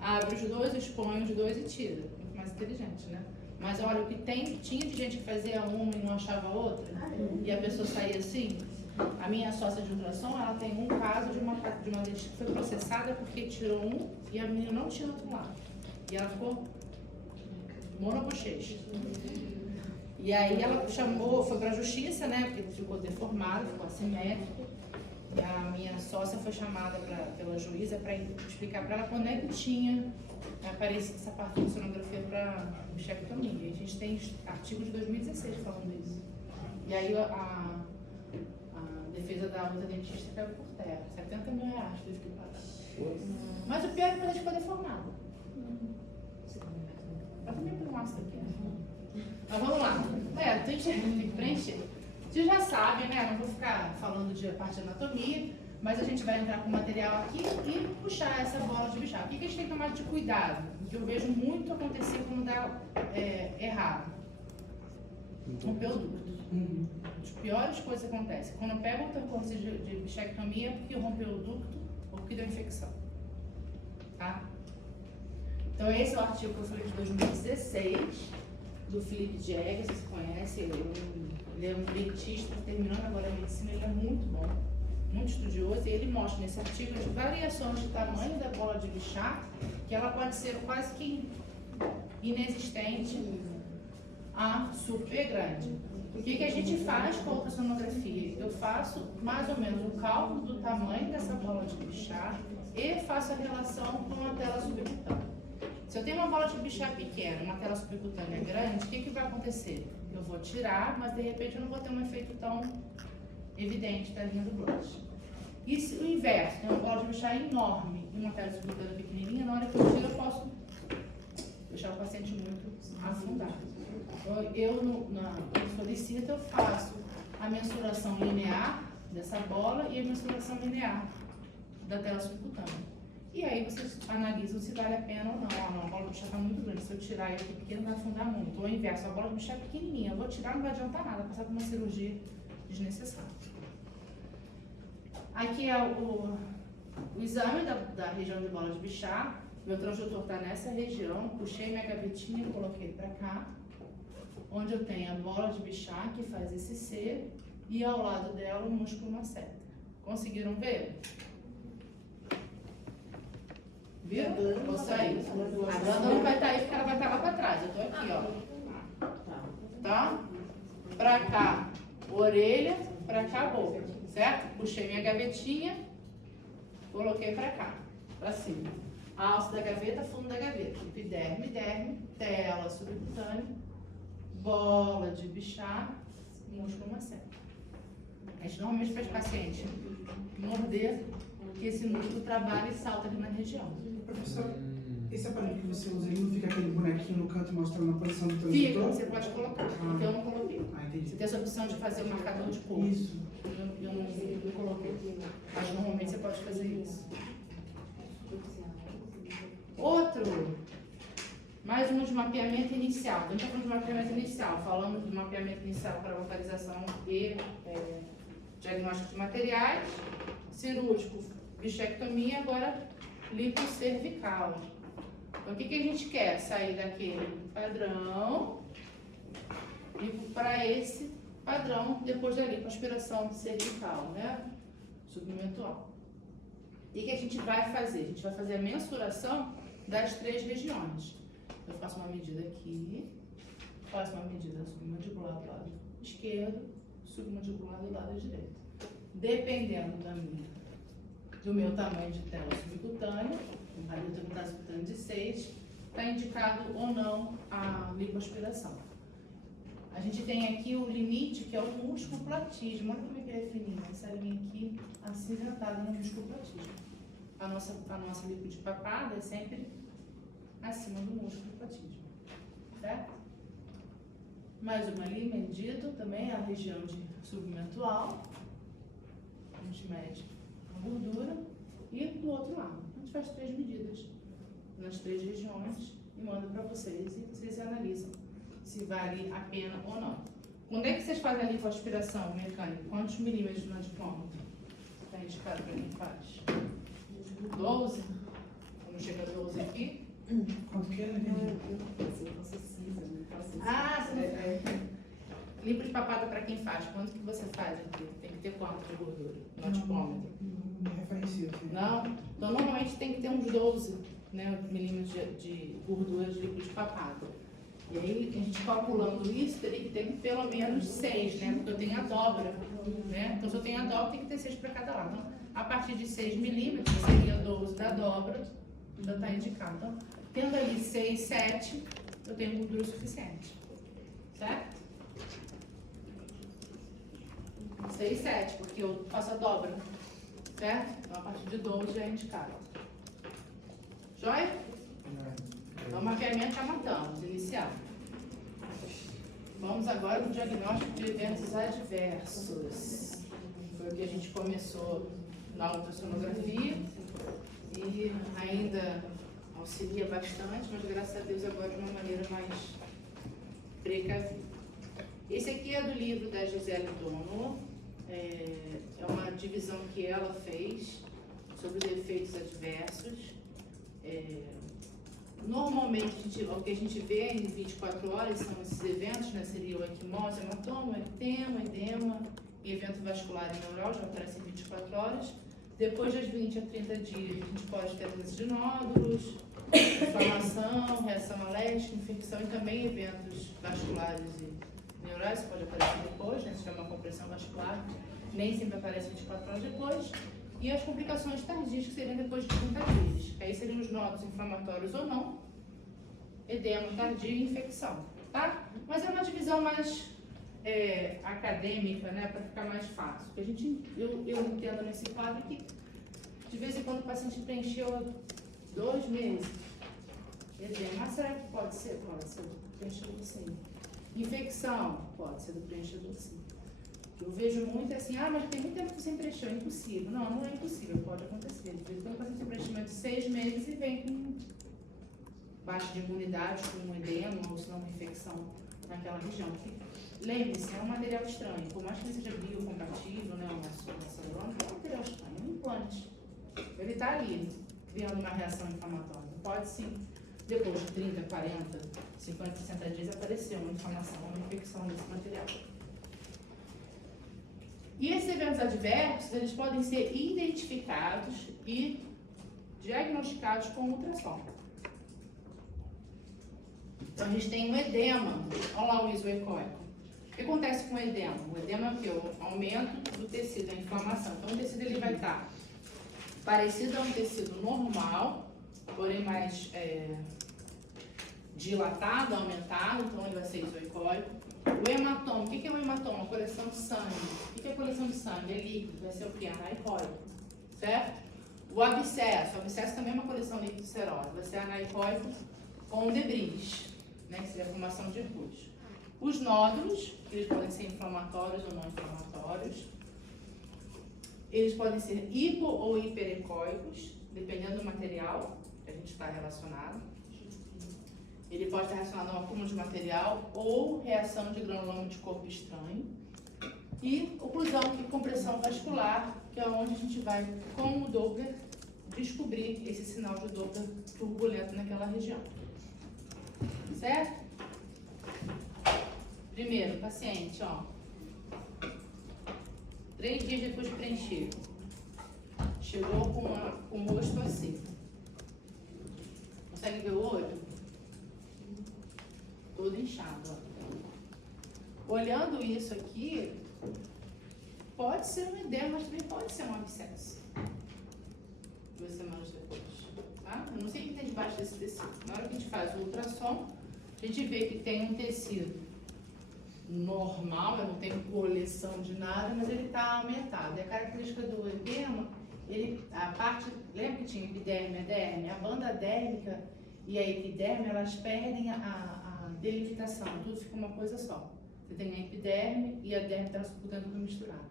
abre os dois, expõe os dois e tira. Muito mais inteligente, né? Mas olha, o que tinha de gente que fazia uma e não achava a outra, e a pessoa saía assim. A minha sócia de ultrassom, ela tem um caso de uma dentista que foi processada porque tirou um e a menina não tinha outro lado. E ela ficou monobochecha. E aí ela chamou, foi pra justiça, né, porque ficou deformado, ficou assimétrico. E a minha sócia foi chamada pela juíza para explicar para ela quando é que tinha aparecido essa parte de sonografia para bichectomia. E a gente tem artigo de 2016 falando isso. E aí a defesa da outra dentista caiu por terra. 70 mil reais teve que pagar. Mas o pior é que ela ficou deformada. preencher. Vocês já sabem, né? Não vou ficar falando de parte de anatomia, mas a gente vai entrar com o material aqui e puxar essa bola de bichar. O que a gente tem que tomar de cuidado? Que eu vejo muito acontecer quando dá errado. Romper o ducto. As piores coisas que acontecem. Quando eu pego o percurso de bichectomia, é porque rompeu o ducto ou porque deu infecção. Tá? Então esse é o artigo que eu falei de 2016, do Philip Jäger, vocês conhecem, ele é um dentista terminando agora a medicina, ele é muito bom, muito estudioso, e ele mostra nesse artigo as variações de tamanho da bola de bichar, que ela pode ser quase que inexistente a super grande. O que a gente faz com a ultrassonografia? Eu faço mais ou menos o cálculo do tamanho dessa bola de bichar e faço a relação com a tela subcutânea. Se eu tenho uma bola de bichar pequena, uma tela subcutânea grande, o que vai acontecer? Eu vou tirar, mas de repente eu não vou ter um efeito tão evidente da linha do blush. E se o inverso, tem uma bola de bichar enorme e uma tela subcutânea pequenininha, na hora que eu tiro eu posso deixar o paciente muito afundado. Na solicita eu faço a mensuração linear dessa bola e a mensuração linear da tela subcutânea. E aí vocês analisam se vale a pena ou não. Não, a bola de bichar está muito grande. Se eu tirar e aqui pequeno, vai afundar muito. Ou o inverso, a bola de bichar é pequenininha. Eu vou tirar, não vai adiantar nada, passar por uma cirurgia desnecessária. Aqui é o exame da região de bola de bichar. Meu transdutor está nessa região. Puxei minha gavetinha e coloquei para cá. Onde eu tenho a bola de bichar, que faz esse C. E ao lado dela o músculo masseter. Conseguiram ver? Viu? Vou sair. A glândula não vai estar aí porque ela vai estar lá para trás. Eu tô aqui, ó. Tá? Pra cá, orelha, pra cá, boca. Certo? Puxei minha gavetinha, coloquei pra cá, pra cima. Alça da gaveta, fundo da gaveta. Epiderme, derme, tela subcutânea, bola de bichar, músculo masseter. A gente normalmente faz paciente morder, que esse músculo trabalha e salta ali na região. Professor, esse aparelho que você usa, ele não fica aquele bonequinho no canto mostrando a posição do Fica, transdutor? você pode colocar, porque eu não coloquei. Entendi. Você tem essa opção de fazer o marcador de cor. Isso. Eu não coloquei. Mas normalmente você pode fazer isso. Outro, mais um de mapeamento inicial. Então, a gente está falando de mapeamento inicial. Falamos do mapeamento inicial para localização e diagnóstico de materiais. Cirúrgico, bichectomia, agora lipocervical. Então, o que a gente quer? Sair daquele padrão e para esse padrão depois da lipoaspiração cervical, né? Submentual. E o que a gente vai fazer? A gente vai fazer a mensuração das 3 regiões. Eu faço uma medida aqui, faço uma medida submandibular do lado esquerdo, submandibular do lado direito. Dependendo do meu tamanho de tela subcutânea, ali eu tenho um tela subcutânea de 6, está indicado ou não a lipoaspiração. A gente tem aqui o limite, que é o músculo platígio. Olha como é que ele é fininho, essa linha aqui acinzentada no músculo platígio. A nossa lipo de papada é sempre acima do músculo platígio, certo? Mais uma ali, medido também, a região de submentual. A gente mede a gordura e do outro lado. A gente faz 3 medidas nas 3 regiões e manda para vocês e vocês analisam se vale a pena ou não. Quando é que vocês fazem a lipoaspiração mecânica? Quantos milímetros no diplômetro? Está indicado para quem faz? 12? Quando chega a 12 aqui? Quanto que é, né? Ah, você lipo de papada para quem faz. Quanto que você faz aqui? Tem que ter quanto de gordura no diplômetro? Não me referencio aqui. Não? Então, normalmente tem que ter uns 12 milímetros de gordura de lipo de papada. E aí, a gente calculando isso, teria que ter pelo menos 6, né? Porque eu tenho a dobra, né? Então, se eu tenho a dobra, tem que ter 6 para cada lado. Então, a partir de 6 milímetros, seria 12 da dobra, já está indicado. Então, tendo ali 6, 7, eu tenho gordura suficiente. Certo? 6, 7, porque eu faço a dobra. Certo? Então, a partir de 12 já é indicado. Joia? Então, o mapeamento já matamos, inicial. Vamos agora no diagnóstico de eventos adversos. Foi o que a gente começou na ultrassonografia e ainda auxilia bastante, mas graças a Deus agora de uma maneira mais precavida. Esse aqui é do livro da Gisele Dono, é uma divisão que ela fez sobre os efeitos adversos. Normalmente, o que a gente vê em 24 horas são esses eventos, né? Seria o equimose, hematoma, eritema, edema e evento vascular e neural, já aparece em 24 horas. Depois das 20 a 30 dias, a gente pode ter presença de nódulos, inflamação, reação alérgica, infecção e também eventos vasculares e neurais, pode aparecer depois, né? Se chama compressão vascular, nem sempre aparece 24 horas depois. E as complicações tardias, que seriam depois de 30 dias. Aí seriam os nódulos inflamatórios ou não, edema tardio e infecção, tá? Mas é uma divisão mais acadêmica, né, para ficar mais fácil. Porque eu entendo nesse quadro que, de vez em quando, o paciente preencheu 2 meses. Edema, mas será que pode ser? Pode ser do preenchedor sim. Infecção, pode ser do preenchedor sim. Eu vejo muito assim, mas tem muito tempo que você preencheu, é impossível. Não, não é impossível, pode acontecer. De vez em quando o paciente tem preenchimento de 6 meses e vem com baixa de imunidade, com um edema ou se não uma infecção naquela região. Lembre-se, é um material estranho. Por mais que ele seja biocompatível, né, uma celulose, é um material estranho, é um implante. Ele está ali, criando uma reação inflamatória. Pode sim, depois de 30, 40, 50, 60 dias, aparecer uma inflamação, uma infecção desse material. E esses eventos adversos, eles podem ser identificados e diagnosticados com ultrassom. Então, a gente tem um edema. Olha lá o isoecóico. O que acontece com o edema? O edema é o quê? O aumento do tecido, a inflamação. Então, o tecido ele vai estar parecido a um tecido normal, porém mais dilatado, aumentado. Então, ele vai ser isoecóico. O hematoma, o que é o hematoma? A coleção de sangue. O que é a coleção de sangue? É líquido, vai ser o quê? Anaicóico, certo? O abscesso também é uma coleção líquido-serosa, vai ser anaicóico com debris, né, que seria a formação de pus. Os nódulos, eles podem ser inflamatórios ou não inflamatórios. Eles podem ser hipo ou hiperecóicos, dependendo do material que a gente está relacionado. Ele pode estar relacionado a um acúmulo de material ou reação de granuloma de corpo estranho. E oclusão e compressão vascular, que é onde a gente vai, com o Doppler, descobrir esse sinal de Doppler turbulento naquela região. Certo? Primeiro, paciente, 3 dias depois de preencher, chegou com o rosto assim. Consegue ver o olho? Todo inchado, Olhando isso aqui, pode ser um edema, mas também pode ser um abscesso. 2 semanas depois, tá? Eu não sei o que tem debaixo desse tecido. Na hora que a gente faz o ultrassom, a gente vê que tem um tecido normal, eu não tenho coleção de nada, mas ele está aumentado. E a característica do edema, a parte, lembra que tinha epiderme e derme? A banda dérmica e a epiderme, elas perdem a delimitação, tudo fica uma coisa só. Você tem a epiderme e a derme transcutânea tudo misturado.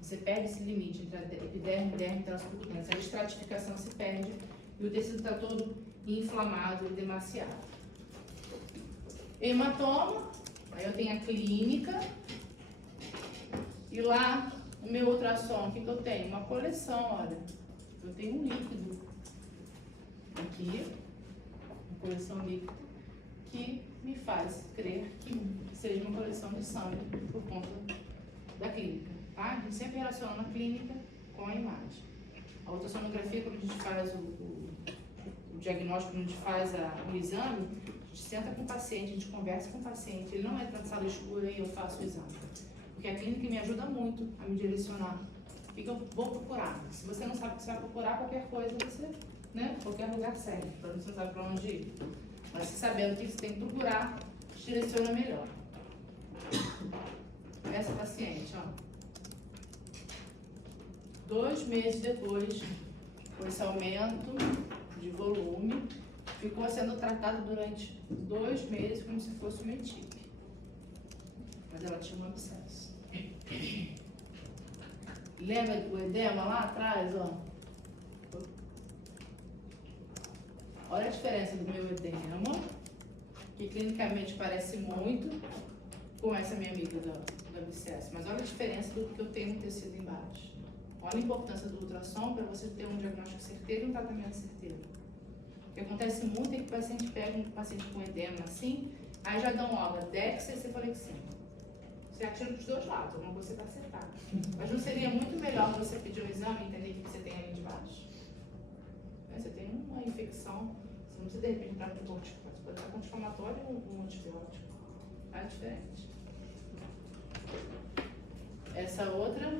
Você perde esse limite entre a epiderme e derme transcutânea. Essa estratificação se perde e o tecido está todo inflamado e demasiado. Hematoma, aí eu tenho a clínica e lá no meu ultrassom, o que eu tenho? Uma coleção, olha. Eu tenho um líquido aqui, uma coleção líquida, que me faz crer que seja uma coleção de sangue por conta da clínica, tá? A gente sempre relaciona a clínica com a imagem. A ultrassonografia, quando a gente faz o diagnóstico, quando a gente faz o exame, a gente senta com o paciente, a gente conversa com o paciente, ele não entra na sala escura e eu faço o exame. Porque a clínica me ajuda muito a me direcionar. O que eu vou procurar? Se você não sabe o que você vai procurar, qualquer coisa, você, né? Qualquer lugar serve, para você não sabe para onde ir. Mas se sabendo o que você tem que procurar, te direciona melhor. Essa paciente, 2 meses depois, com esse aumento de volume, ficou sendo tratado durante 2 meses como se fosse uma etípe. mas ela tinha um abscesso. Lembra o edema lá atrás, ó? Olha a diferença do meu edema, que clinicamente parece muito com essa minha amiga do abscesso, mas olha a diferença do que eu tenho no tecido embaixo. Olha a importância do ultrassom para você ter um diagnóstico certeiro e um tratamento certeiro. O que acontece muito é que o paciente pega um paciente com edema assim, aí já dão logo Dexa e Cefalexina. Você atira dos dois lados, uma coisa está acertada. Mas não seria muito melhor você pedir um exame e entender o que você tem ali de baixo? Você tem uma infecção, você não precisa de repente para antibiótico, você pode estar com anti-inflamatório ou um antibiótico. É diferente. Essa outra,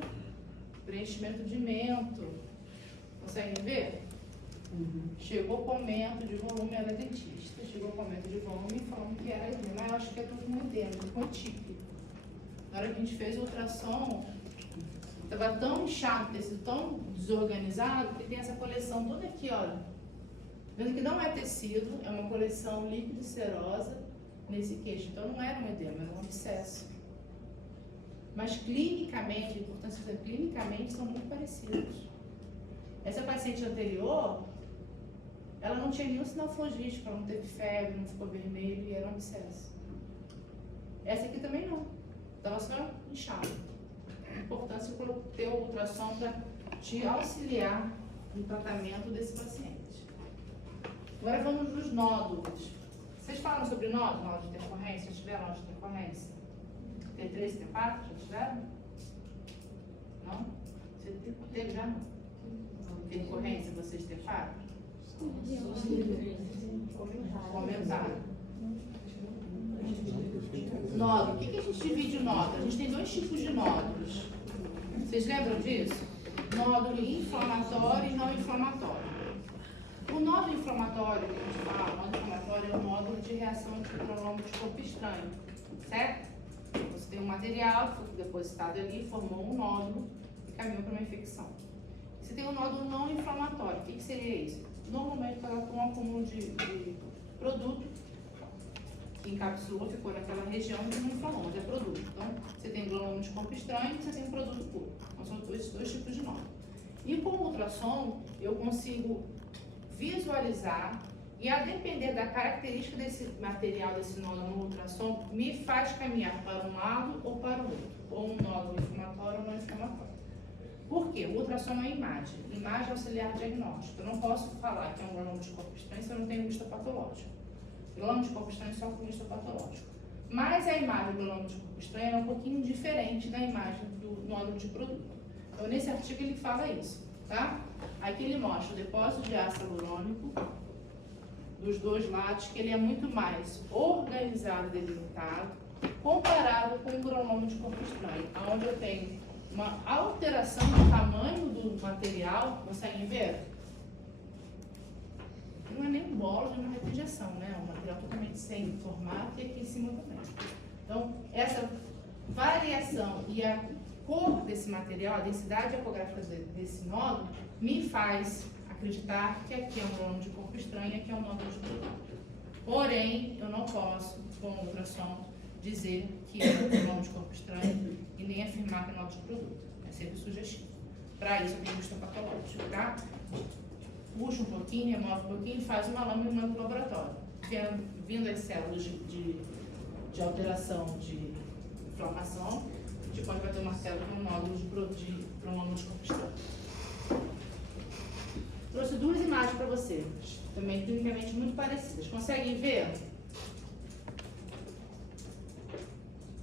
preenchimento de mento. Conseguem ver? Chegou com aumento de volume, ela é dentista. Chegou com aumento de volume falando que era edema. Mas eu acho que é tudo um edema, com típico. Na hora que a gente fez o ultrassom, estava tão inchado, tecido tão desorganizado, que tem essa coleção toda aqui, olha. Vendo que não é tecido, é uma coleção líquida e serosa nesse queixo. Então não era um edema, era um abscesso. Mas clinicamente, a importância é clinicamente são muito parecidos. Essa paciente anterior, ela não tinha nenhum sinal flogístico, ela não teve febre, não ficou vermelho e era um abscesso. Essa aqui também não, estava só inchada. A importância é ter o ultrassom para te auxiliar no tratamento desse paciente. Agora vamos nos nódulos. Vocês falam sobre nódulos, nódulos de intercorrência? Já tiveram nódulos de intercorrência? T3 e T4, já tiveram? Não? Você teve já não? Intercorrência, vocês T4? Comentário. Nódulo. O que a gente divide o nódulo? A gente tem dois tipos de nódulos. Vocês lembram disso? Nódulo inflamatório e não inflamatório. O nódulo inflamatório, que a gente fala, o nódulo inflamatório é o nódulo de reação antiprolongo de corpo estranho, certo? Você tem um material que foi depositado ali, formou um nódulo e caminhou para uma infecção. Você tem um nódulo não inflamatório. O que seria isso? Normalmente, ela tem um acúmulo de produto que encapsulou, ficou naquela região e não inflamou, mas é produto. Então, você tem granuloma de corpo estranho e você tem um produto puro. Então, são dois tipos de nódulo. E com o ultrassom, eu consigo visualizar e, a depender da característica desse material, desse nódulo no ultrassom, me faz caminhar para um lado ou para o outro, ou um nódulo inflamatório ou não inflamatório. Por quê? O ultrassom é uma imagem. Imagem auxiliar diagnóstico. Eu não posso falar que é um granuloma de corpo estranho se eu não tenho histopatológico. Granuloma de corpo estranho só com histopatológico. Mas a imagem do granuloma de corpo estranho é um pouquinho diferente da imagem do nódulo de produto. Então, nesse artigo ele fala isso, tá? Aqui ele mostra o depósito de ácido hialurônico dos dois lados, que ele é muito mais organizado e delimitado, comparado com o granuloma de corpo estranho, onde eu tenho uma alteração do tamanho do material. Conseguem ver? Não é nem um bolo, nem uma retenção, né? É um material totalmente sem formato e aqui em cima também. Então, essa variação e a cor desse material, a densidade ecográfica desse nódulo, me faz acreditar que aqui é um granuloma de corpo estranho e aqui é um nódulo de produto. Porém, eu não posso, com o ultrassom, dizer que é um granuloma de corpo estranho e nem afirmar que é nódulo de produto. É sempre sugestivo. Para isso, eu tenho histopatológico, tá? Puxa um pouquinho, remove um pouquinho, faz uma lâmina e manda para o laboratório. Vindo as células de alteração de inflamação, depois vai ter uma célula com um nódulo de granuloma de corpo estranho. Trouxe duas imagens para você, também clinicamente muito parecidas. Conseguem ver?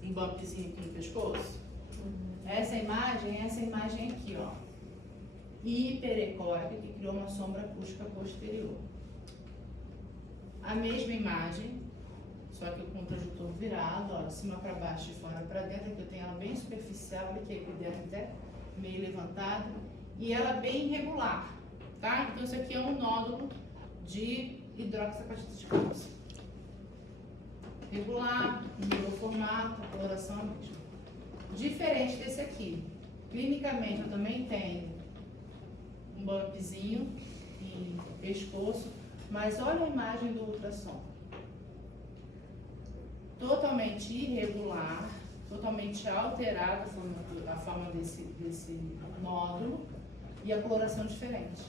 Um bumpzinho aqui no pescoço? Essa imagem aqui, ó. Hiperecóide, que criou uma sombra acústica posterior. A mesma imagem, só que com o tradutor virado, ó, de cima para baixo e fora para dentro. Aqui eu tenho ela bem superficial, aqui a epiderme até meio levantada, e ela bem irregular, tá? Então isso aqui é um nódulo de hidroxapatite de cálcio. Regular, no formato, a coloração é a mesma. Diferente desse aqui. Clinicamente eu também tenho um bumpzinho em pescoço, mas olha a imagem do ultrassom. Totalmente irregular, totalmente alterada a forma desse nódulo e a coloração diferente.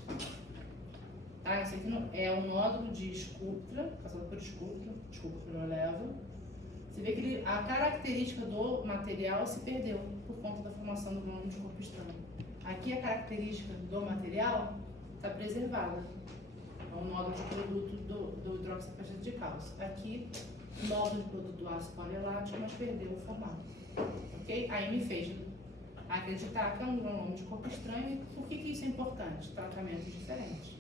Tá? Esse aqui é um nódulo de Sculptra, passado por Sculptra leva. Você vê que a característica do material se perdeu por conta da formação do granuloma de corpo estranho. Aqui a característica do material está preservada. É um nódulo de produto do hidroxiapatita de cálcio. Aqui, o nódulo de produto do ácido polielático, mas perdeu o formato. Ok? Aí me fez acreditar que é um granuloma de corpo estranho. E por que isso é importante? Tratamento diferente.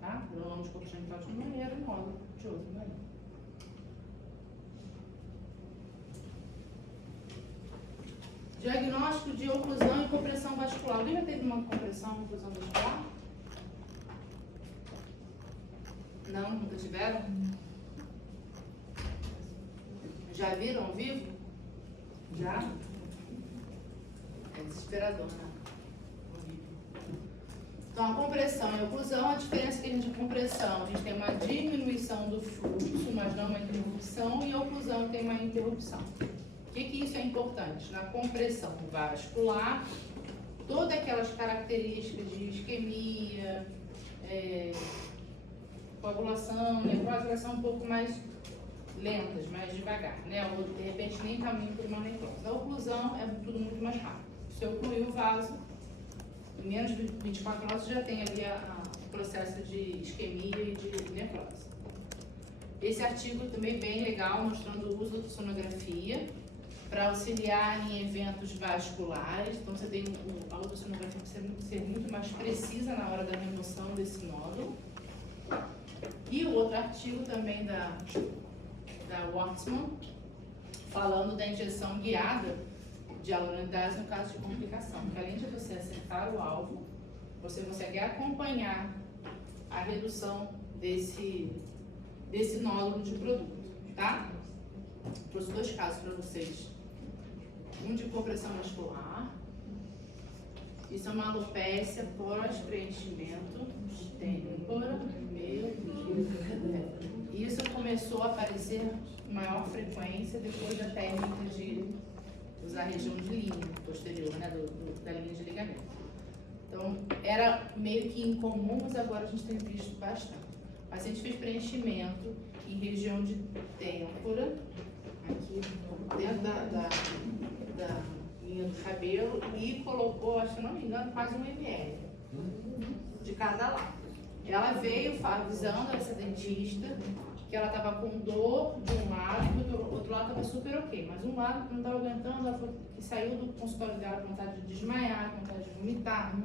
Tá? O granuloma de corpo estranho de uma maneira, o nódulo de outra maneira. Diagnóstico de oclusão e compressão vascular. Alguém já teve uma compressão e oclusão vascular? Não? Nunca tiveram? Já viram ao vivo? Já? É desesperador, né? Então, a compressão e a oclusão, a diferença que a gente tem compressão, a gente tem uma diminuição do fluxo, mas não uma interrupção, e a oclusão tem uma interrupção. Por que isso é importante? Na compressão vascular, todas aquelas características de isquemia, coagulação, necrose, elas são um pouco mais lentas, mais devagar, né? Ou de repente nem caminho por uma necrose. A oclusão é tudo muito mais rápido. Se eu ocluir o vaso, em menos de 24 horas você já tem ali o processo de isquemia e de necrose. Esse artigo também é bem legal, mostrando o uso da sonografia para auxiliar em eventos vasculares. Então você tem a ultrassonografia para ser muito mais precisa na hora da remoção desse nódulo. E o outro artigo também da Wortsman, falando da injeção guiada de hialuronidase no caso de complicação. Porque além de você acertar o alvo, você consegue acompanhar a redução desse nódulo de produto, tá? Trouxe dois casos para vocês. Um de compressão muscular. Isso é uma alopécia pós-preenchimento. Têmpora, meio. Isso começou a aparecer com maior frequência depois da técnica de usar a região de linha posterior, né, da linha de ligamento. Então, era meio que incomum, mas agora a gente tem visto bastante. O paciente fez preenchimento em região de têmpora, aqui dentro da linha do cabelo, e colocou, acho que não me engano, quase 1 ml de cada lado. Ela veio avisando essa dentista que ela estava com dor de um lado e do outro lado estava super ok, mas um lado não estava aguentando, ela falou que saiu do consultório dela com vontade de desmaiar, com vontade de vomitar.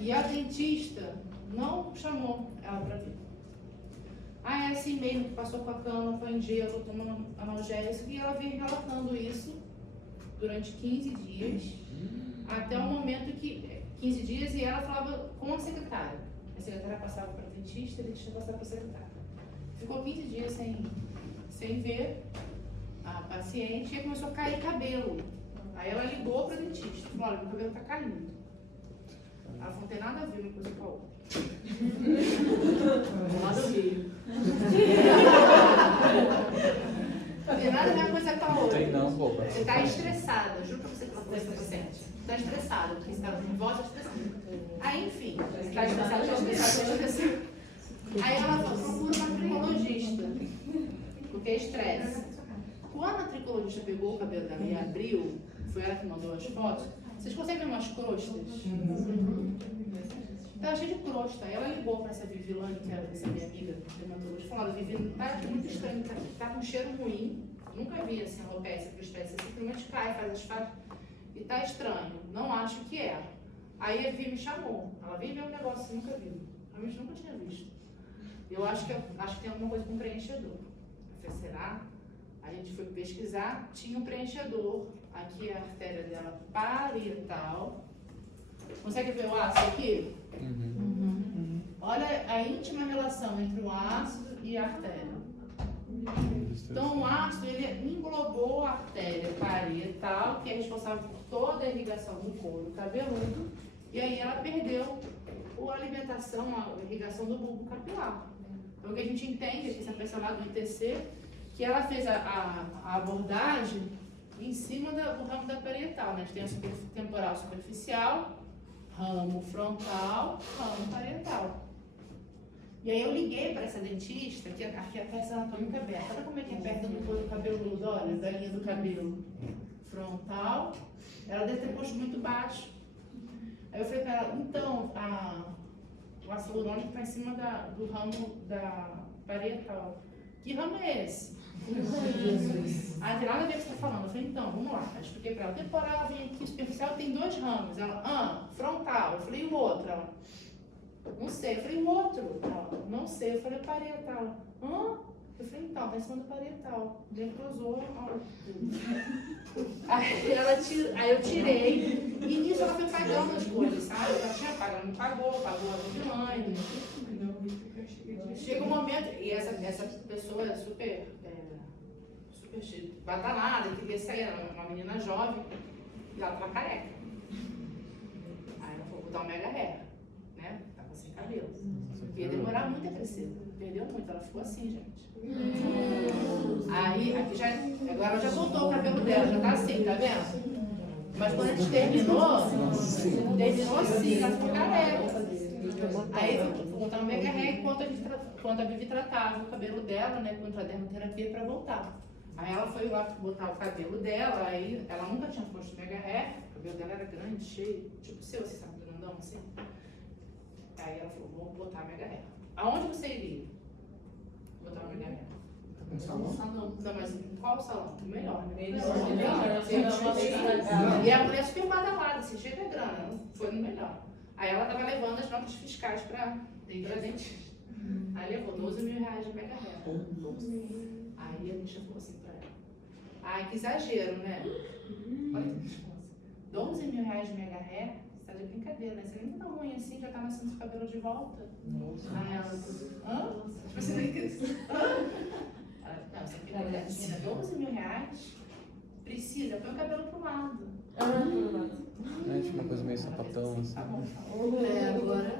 E a dentista não chamou ela para vir. É assim mesmo, que passou com a cama, foi em dia, eu estou tomando analgésico, e ela veio relatando isso durante 15 dias, até o momento que, 15 dias, e ela falava com a secretária. A secretária passava para a dentista passava para a secretária. Ficou 15 dias sem ver a paciente, e aí começou a cair cabelo. Aí ela ligou para a dentista, falou, olha, meu cabelo está caindo. Ela não tem nada a ver uma coisa com a outra. Lá do Rio. Não tem nada a ver uma coisa com a outra. Não, boba. Você está estressada, juro pra você que ela foi essa paciente. Está estressada, porque você está nervosa, estressada. Aí, enfim, está estressada. Aí ela procura uma tricologista, porque é estresse. Quando a tricologista pegou o cabelo dela e abriu, foi ela que mandou as fotos, vocês conseguem ver umas crostas? Estava cheia de crosta. Aí ela ligou para essa Vivilane, que era essa minha amiga dermatologista, e falou, Vivi, tá muito estranho, tá com um cheiro ruim. Nunca vi assim, alopecia pro estresse, você simplesmente cai, faz as faixas, e tá estranho, não acho que é. Aí a Vivi me chamou, ela veio ver um negócio que nunca viu, realmente nunca tinha visto. Eu acho que tem alguma coisa com preenchedor. Eu falei, será? A gente foi pesquisar, tinha um preenchedor, aqui é a artéria dela parietal. Consegue ver o ácido aqui? Olha a íntima relação entre o ácido e a artéria. Então o ácido, ele englobou a artéria parietal, que é responsável por toda a irrigação do couro cabeludo, e aí ela perdeu a alimentação, a irrigação do bulbo capilar. Então o que a gente entende aqui, essa pessoa lá do ITC, que ela fez a abordagem em cima do ramo da parietal, né? A gente tem a temporal superficial, ramo frontal, ramo parietal. E aí eu liguei para essa dentista, que aqui a peça anatômica é aberta. Olha como é que é perto do couro cabeludo, olha, da linha do cabelo frontal. Ela deve ter posto muito baixo. Aí eu falei para ela, então, o ácido hialurônico está em cima do ramo da parietal. Que ramo é esse? Ah, tem nada a ver com o que você está falando. Eu falei, então, vamos lá. Eu expliquei para ela, temporal, vem aqui, superficial, tem 2 ramos. Ela, frontal. Eu falei, e o outro? Ela, não sei. Eu falei, o outro? Ela, não sei. Eu falei, parietal. Eu falei, então, tá em cima do parietal. Decrosou. Aí eu tirei. E nisso ela foi pagando as coisas, sabe? Ela tinha pago, não pagou a vigilante. Chega um momento, e essa pessoa é super batalhada, queria sair, era uma menina jovem, e ela tava careca. Aí ela falou, vou dar um mega hair, né? Tava sem cabelo. Ia demorar muito a crescer. Perdeu muito, ela ficou assim, gente. Aí, aqui agora já voltou o cabelo dela, já tá assim, tá vendo? Mas quando a gente terminou assim, ela ficou careca. Aí eu vou botar um mega hair enquanto a Vivi tratava o cabelo dela, né, contra a dermoterapia para voltar. Aí ela foi lá botar o cabelo dela, aí ela nunca tinha posto mega hair, o cabelo dela era grande, cheio, tipo o seu, você sabe, grandão assim. Aí ela falou, vou botar mega hair. Aonde você iria? Botar o mega hair. No salão? Não, mas em qual salão? O melhor, né? Melhor. E a mulher super badalada, assim, cheia de grana, não foi no melhor. Aí ela tava levando as notas fiscais pra dentista. Aí levou 12 mil reais de mega hair. Aí a dentista falou assim pra ela, ai, que exagero, né? Olha que resposta. 12 mil reais de mega hair? Você tá de brincadeira, né? Você nem tá ruim assim, já tá nascendo seu cabelo de volta. Aí ela falou, você nem quer isso? Não, você quer menina, 12 mil reais? Precisa, põe o cabelo pro lado. É tipo uma coisa meio sapatão, assim. Tá bom. Agora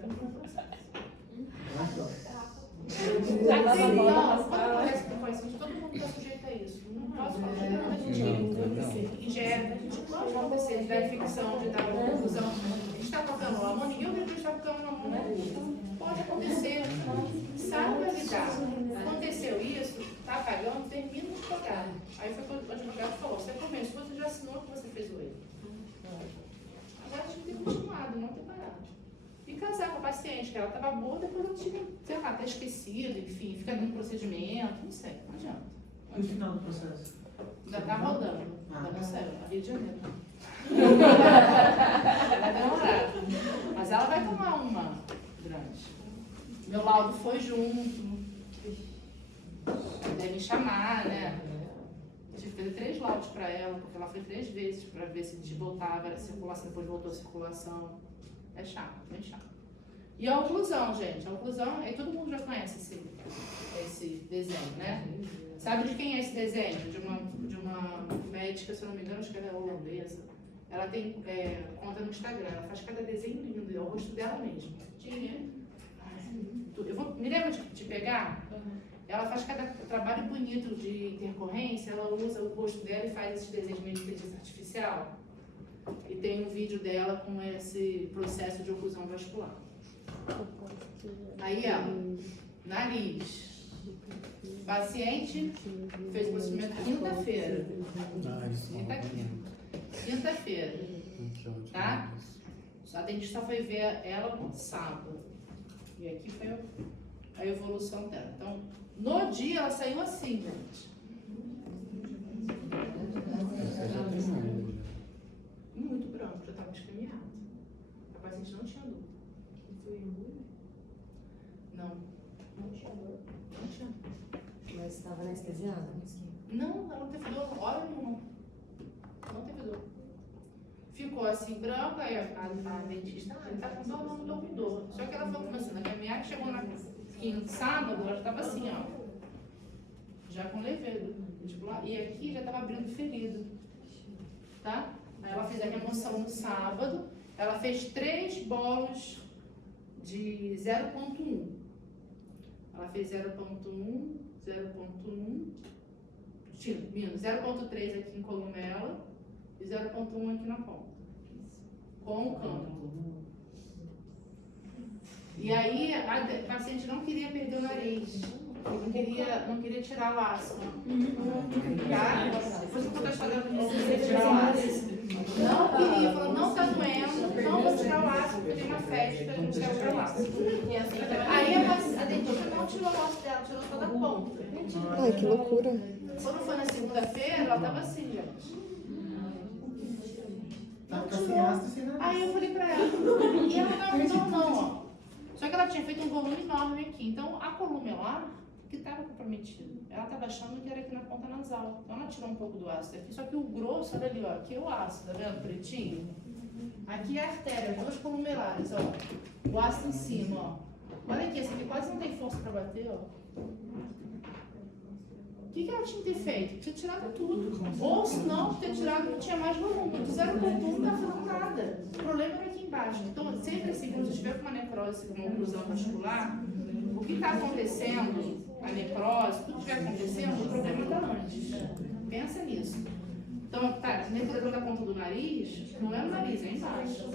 foi pro processo. Todo mundo está sujeito a isso. Não posso falar a gente injeta, a gente pode acontecer de dar infecção, de dar uma confusão. A gente está colocando uma mão, ninguém obriga a gente está colocando uma mão. Pode acontecer. Sabe lidar. Aconteceu isso, está pagando, termina de pagar. Aí foi quando o advogado falou, você convence, você já assinou que você fez o erro. Agora a gente tem continuado, não tem parado. E casar com a paciente, que ela estava boa, depois ela tinha, sei lá, até esquecido, enfim, fica dentro do procedimento, não sei, não adianta. E o final do processo? Ainda tá rodando, ainda não saiu, a Rio de Janeiro. Vai demorar. Mas ela vai tomar uma grande. Meu laudo foi junto. Deve me chamar, né? Eu tive que fazer 3 laudos para ela, porque ela foi 3 vezes para ver se desvoltava a circulação, depois voltou a circulação. É chato, bem chato. E a oclusão, gente. A oclusão, aí todo mundo já conhece esse desenho, né? Sabe de quem é esse desenho? De uma médica, se eu não me engano, acho que ela é holandesa. Ela tem conta no Instagram, ela faz cada desenho lindo, é o rosto dela mesmo. Me lembra de pegar? Ela faz cada trabalho bonito de intercorrência, ela usa o rosto dela e faz esses desenhos de inteligência artificial. E tem um vídeo dela com esse processo de oclusão vascular. Aí, ó, nariz. Paciente fez o procedimento quinta-feira. Quinta-feira. Tá? A dentista foi ver ela no sábado. E aqui foi a evolução dela. Então, no dia ela saiu assim, gente. Muito branco, já estava escaminhado. A paciente não tinha dor. Não. Não tinha dor. Não tinha dor. Mas estava anestesiada? Não, ela não teve dor. Olha nenhuma. Não teve dor. Ficou assim branca, aí a dentista, ele tá com dor, não com dor. Só que ela foi começando a caminhar, que chegou no sábado, ela já estava assim, ó. Já com levedo. E aqui já estava abrindo ferido. Tá? Aí ela fez a remoção no sábado, ela fez 3 bolos de 0,1. Ela fez 0,1, 0,1, 0,3 aqui em columela e 0,1 aqui na ponta. Com o cântulo. E aí a paciente não queria perder o nariz. Não queria tirar o ácido. Tá? Depois eu vou contar a história dela, não queria tirar o ácido. Não queria, falou, não tá doendo, não vou tirar o ácido, porque tem uma festa, a gente quer tirar o ácido. Aí a dentista não tirou o ácido dela, tirou só da ponta. Ai, que loucura. Quando foi na segunda-feira, ela tava assim, gente. Tá com sem ácido e sem nariz. Aí eu falei pra ela, e ela não, ó. Só que ela tinha feito um volume enorme aqui, então a columelar que estava comprometida. Ela estava achando que era aqui na ponta nasal. Então ela tirou um pouco do ácido aqui, só que o grosso, olha ali, ó, aqui é o ácido, tá vendo, pretinho? Aqui é a artéria, duas columelares, ó. O ácido em cima, ó. Olha aqui, esse aqui quase não tem força para bater, ó. O que ela tinha que ter feito? Tinha tirado tudo. Ou se não, ter tirado, não tinha mais volume. Porque 0,1 não tá fazendo nada. O problema era aqui embaixo. Então, sempre assim, quando você estiver com uma necrose, com uma oclusão vascular, o que está acontecendo, a necrose, tudo que estiver acontecendo, o problema está antes. Pensa nisso. Então, tá, necrosando a ponta do nariz, não é no nariz, é embaixo.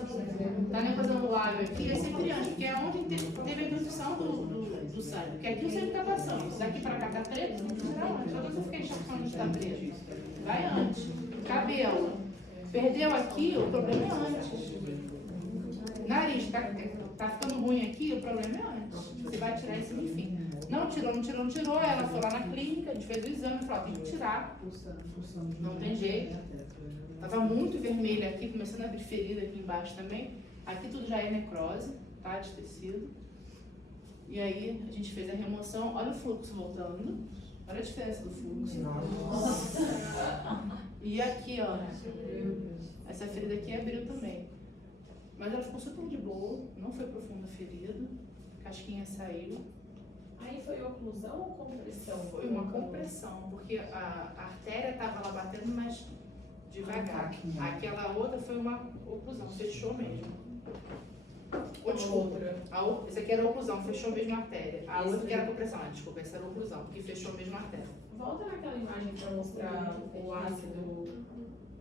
Tá necrosando o lábio aqui, é sempre antes, porque é onde teve a introdução do sangue. Porque aqui o sangue está passando. Daqui para cá está preto, tem que tirar antes. Toda vez que eu fiquei chapando de estar preto. Vai antes. Cabelo. Perdeu aqui, o problema é antes. Nariz, tá ficando ruim aqui, o problema é antes. Você vai tirar isso no fim. Não tirou. Ela foi lá na clínica, a gente fez o exame e falou, tem que tirar. Não tem jeito. Tava muito vermelha aqui, começando a abrir ferida aqui embaixo também. Aqui tudo já é necrose, tá? De tecido. E aí a gente fez a remoção. Olha o fluxo voltando. Olha a diferença do fluxo. E aqui, ó. Essa ferida aqui abriu também. Mas ela ficou super de boa, não foi profunda a ferida. Casquinha saiu. Aí foi oclusão ou compressão? Foi uma compressão, porque a artéria estava lá batendo, mas devagar. Aquela outra foi uma oclusão, fechou mesmo. Desculpa. Essa aqui era oclusão, fechou mesmo a artéria. A outra que era compressão, desculpa, essa era oclusão, porque fechou mesmo a artéria. Volta naquela imagem para mostrar o ácido.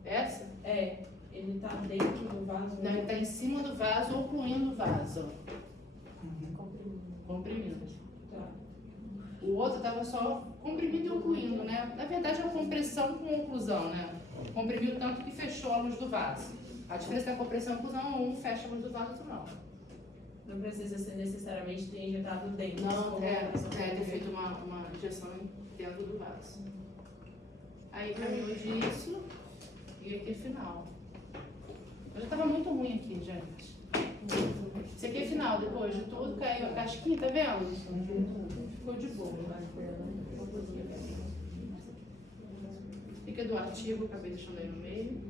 Essa? É, ele tá dentro do vaso. Não, ele tá em cima do vaso, ocluindo o vaso. Comprimindo. Tá. O outro estava só comprimindo e ocluindo, né? Na verdade é uma compressão com oclusão, né? Comprimiu tanto que fechou a luz do vaso. A diferença da compressão e oclusão, um fecha a luz do vaso, outro não. Não precisa ser necessariamente ter injetado dentro. Não, ter feito uma injeção dentro do vaso. Aí caminhou disso e aqui final. Eu já estava muito ruim aqui, gente. Esse aqui é final, depois de tudo, caiu a casquinha, tá vendo? Ficou de boa. Fica do artigo, acabei deixando aí no meio.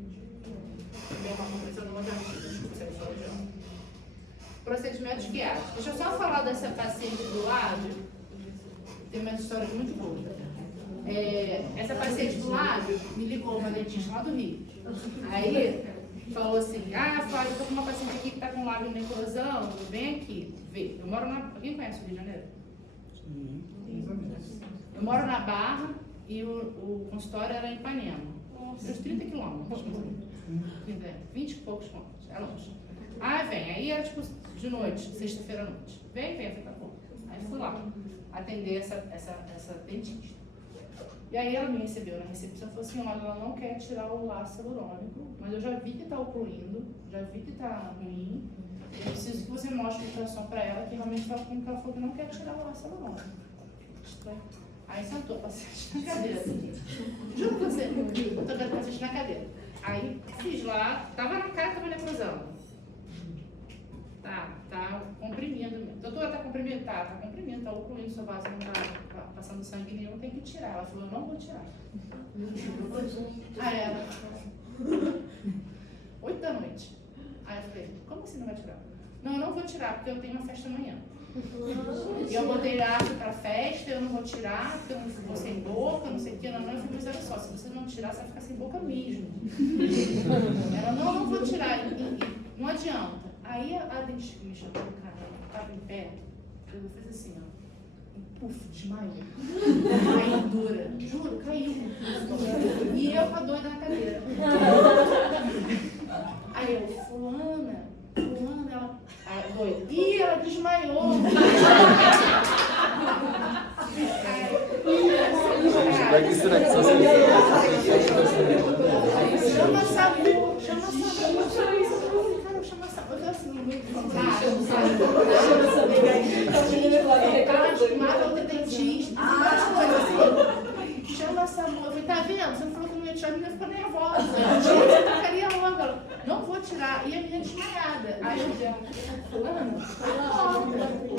Também uma compressão de uma artigo, desculpa, você falou já. Procedimentos guiados. Deixa eu só falar dessa paciente do lábio. Tem uma história muito boa. Essa paciente do lábio me ligou, uma dentista lá do Rio. Aí falou assim, Flávia, eu tô com uma paciente aqui que tá com lábio necrosão, vem aqui, vê. Eu moro na... Alguém conhece o Rio de Janeiro? Eu moro na Barra e o consultório era em Ipanema. Uns 30 quilômetros. 20 e poucos quilômetros, é longe. Vem. Aí era tipo de noite, sexta-feira à noite. Vem, tá bom. Aí fui lá atender essa dentista. E aí ela me recebeu na recepção e falou assim, olha, ela não quer tirar o ácido hialurônico, mas eu já vi que tá ocluindo, já vi que tá ruim. Eu preciso que você mostre a ultrassom pra ela, que realmente ela falou que não quer tirar o ácido hialurônico. Aí sentou o paciente na cadeira. Juro pra você, eu tô vendo o paciente na cadeira. Aí fiz lá, tava na cara, tava necrosando. Tá comprimindo mesmo. Doutora, tá comprimindo? Tá comprimindo, tá ocluindo, seu vaso não tá passando sangue nenhum, tem que tirar. Ela falou, eu não vou tirar. Aí ela, 8 da noite. Aí eu falei, como assim não vai tirar? Não, eu não vou tirar, porque eu tenho uma festa amanhã. E eu botei arte pra festa, eu não vou tirar, porque eu não vou sem boca, não sei o que. Eu falei, mas olha só, se você não tirar, você vai ficar sem boca mesmo. Ela, não vou tirar, não adianta. Aí a dentista que me chamou, cara, tava em pé, eu fiz assim, ó, um puff, desmaiou. Caiu dura, juro, caiu. E eu com a doida na cadeira. Aí eu, fulana, ela... doida. Ih, ela desmaiou. Vai que será que só se Chama a Samu. Cara, chama a Samu. Eu assim, no meio do mata o dentista. Chama a Samu. Eu falei, tá vendo? Você não falou que não ia tirar, a menina ficou nervosa. Você tacaria logo. Ela, não vou tirar. E a menina desmaiada. Aí eu disse, fulano,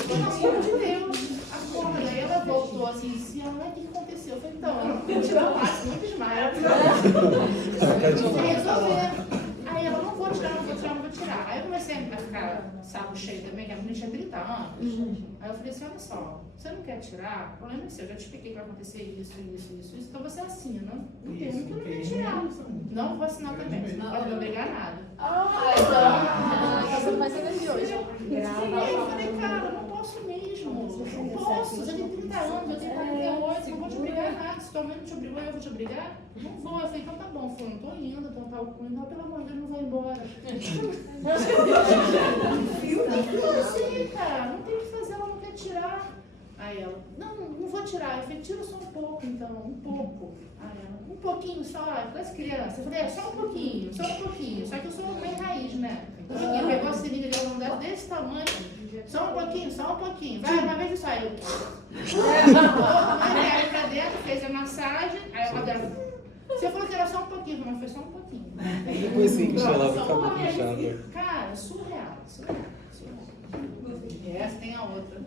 pelo amor de Deus. Acorda. Aí ela voltou assim, se ela, o que aconteceu? Eu falei, então, ela não quer tirar o máximo, não desmaia. Resolver. Aí ela, não vou tirar. Aí eu comecei a ficar saco cheio também, que a menina tinha 30 anos. Aí eu falei assim, olha só, você não quer tirar? O problema é seu, eu já te expliquei que vai acontecer isso. Então você assina. Não tem um que não quer tirar. Não vou assinar também, você não pode me obrigar a nada. Você não vai saber de hoje. E aí eu falei, cara, não posso mesmo. Não posso. Você tem 30 anos, eu tenho 48, não vou te obrigar a nada. Se tua mãe não te obrigou, eu vou te obrigar? Não vou. Eu falei, então tá bom, fulano, tô indo, então tá o cunho. Não, pelo amor de Deus, não vai embora. Não sei, cara, não tem o que fazer, ela não quer tirar. Aí ela, não vou tirar. Eu falei, tira só um pouco, então, um pouco. Aí ela, um pouquinho só, das crianças. Eu falei, só um pouquinho. Só que eu sou meio raiz, né? Ela pegou a seringa de algodão desse tamanho, só um pouquinho. Vai, uma vez só. Aí pra dentro, fez a massagem, aí ela deu. Você falou que era só um pouquinho, mas foi só um pouquinho. Depois sim, que ela ficava inchada. Cara, surreal. E essa tem a outra.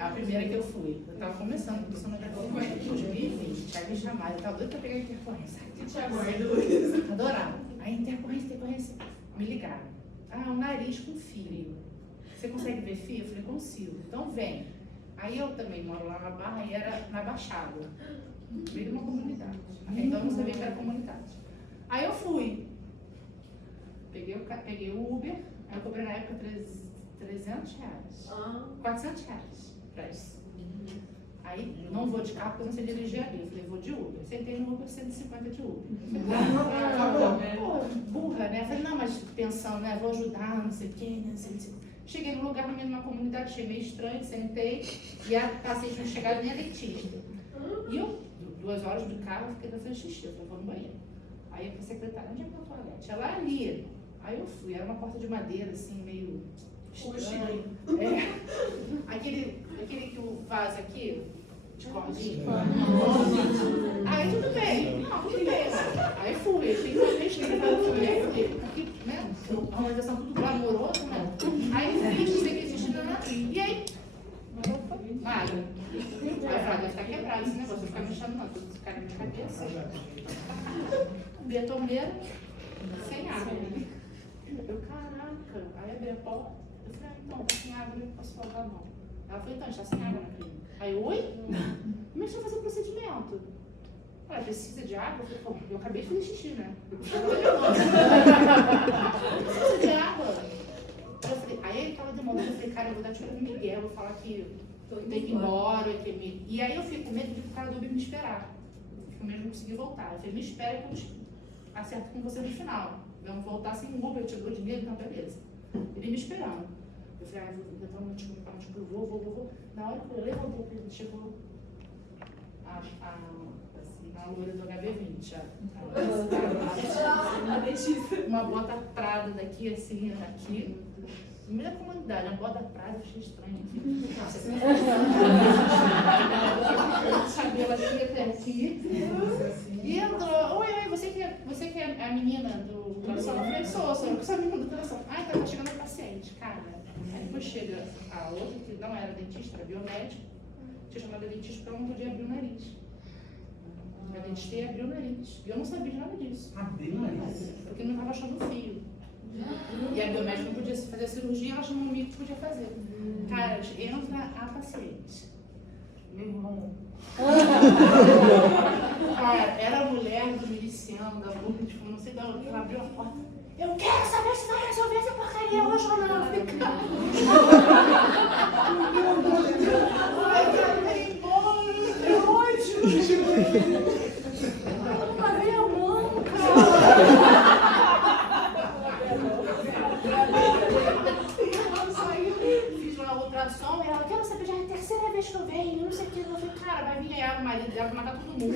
A primeira que eu fui, eu tava começando, porque eu não era em 2020, tinha me chamado, eu tava doida pra pegar a intercorrência. Te aguardo. Adorava. Aí intercorrência, me ligaram. O nariz com fio. Você consegue ver fio? Eu falei, consigo. Então vem. Aí eu também moro lá na Barra e era na Baixada, no meio de uma comunidade. Então eu não sabia que era comunidade. Aí eu fui. Peguei o Uber, aí eu cobrei na época R$300. R$400 pra isso. Aí não vou de carro porque eu não sei dirigir ali. Eu falei, vou de Uber. Sentei no Uber, 150 de Uber. Burra, né? Eu falei, não, mas pensando, né? Vou ajudar, não sei o quê, não sei o quê. Cheguei num lugar, numa comunidade, achei meio estranho, sentei. E a paciente não chegava nem a dentista. E eu, 2 horas de carro, fiquei fazendo xixi. Eu falei, vou no banheiro. Aí eu falei, secretária, onde é que é o toalete? Ela ali. Aí eu fui, era uma porta de madeira, assim, meio estranho. Aquele que o vaso aqui, de cordinha. Aí tudo bem. Não, tudo bem. Aí fui, achei que eu fiz, porque, né, a organização tudo glamouroso, né? Aí fiz, sei que existe nada. E aí, nada. Aí eu falei, deve estar quebrado esse negócio, eu ficar mexendo não, tudo ficar na minha cabeça. Betoneira, sem água. Eu, caraca, aí abri a porta, eu falei, então, tá sem água, eu posso lavar a mão. Ela falou, então, a gente tá sem água na clínica. Aí, oi? Como é que você vai fazer o procedimento? Ela precisa de água? Eu falei, pô, eu acabei de fazer xixi, né? Precisa de água? Eu falei, aí ele tava demorando, eu falei, cara, eu vou dar tiro no Miguel, eu vou falar que tem que ir embora, E aí eu fico com medo de o cara do Uber me esperar. Fico com medo de não conseguir voltar. Eu falei, me espera que eu acerto com você no final. Vamos voltar sem um Uber, tirou dinheiro, então beleza. Ele me esperando. Eu falei, eu vou então, vou. Na hora que eu levantei, chegou a loura do HB20, uma bota Prada daqui, assim, aqui. No meio da comunidade, uma bota Prada, achei estranho aqui. O cabelo aqui até aqui. E entrou, oi, você que é a menina do ultrassom? Eu falei, sou a menina do ultrassom. Então tá chegando a paciente, cara. Aí depois chega a outra, que não era dentista, era biomédica, tinha chamado a dentista porque ela não podia abrir o nariz. A dentista ia abrir o nariz. E eu não sabia de nada disso. Abrir o nariz? Porque não estava achando fio. E a biomédica não podia fazer a cirurgia, ela chamou um amigo que podia fazer. Cara, entra a paciente. Meu irmão. Cara, era a mulher do miliciano, da boca, tipo, não sei de onde, ela abriu a porta. Eu quero saber se vai resolver essa porcaria hoje ou não. Ai, cara, vai embora, é ótimo. não lavei a mão, cara. Fiz uma ultrassom e ela, quero saber, já é a terceira vez que eu venho, não sei o que. Eu falei, cara, vai vir aí o marido dela, vai matar todo mundo.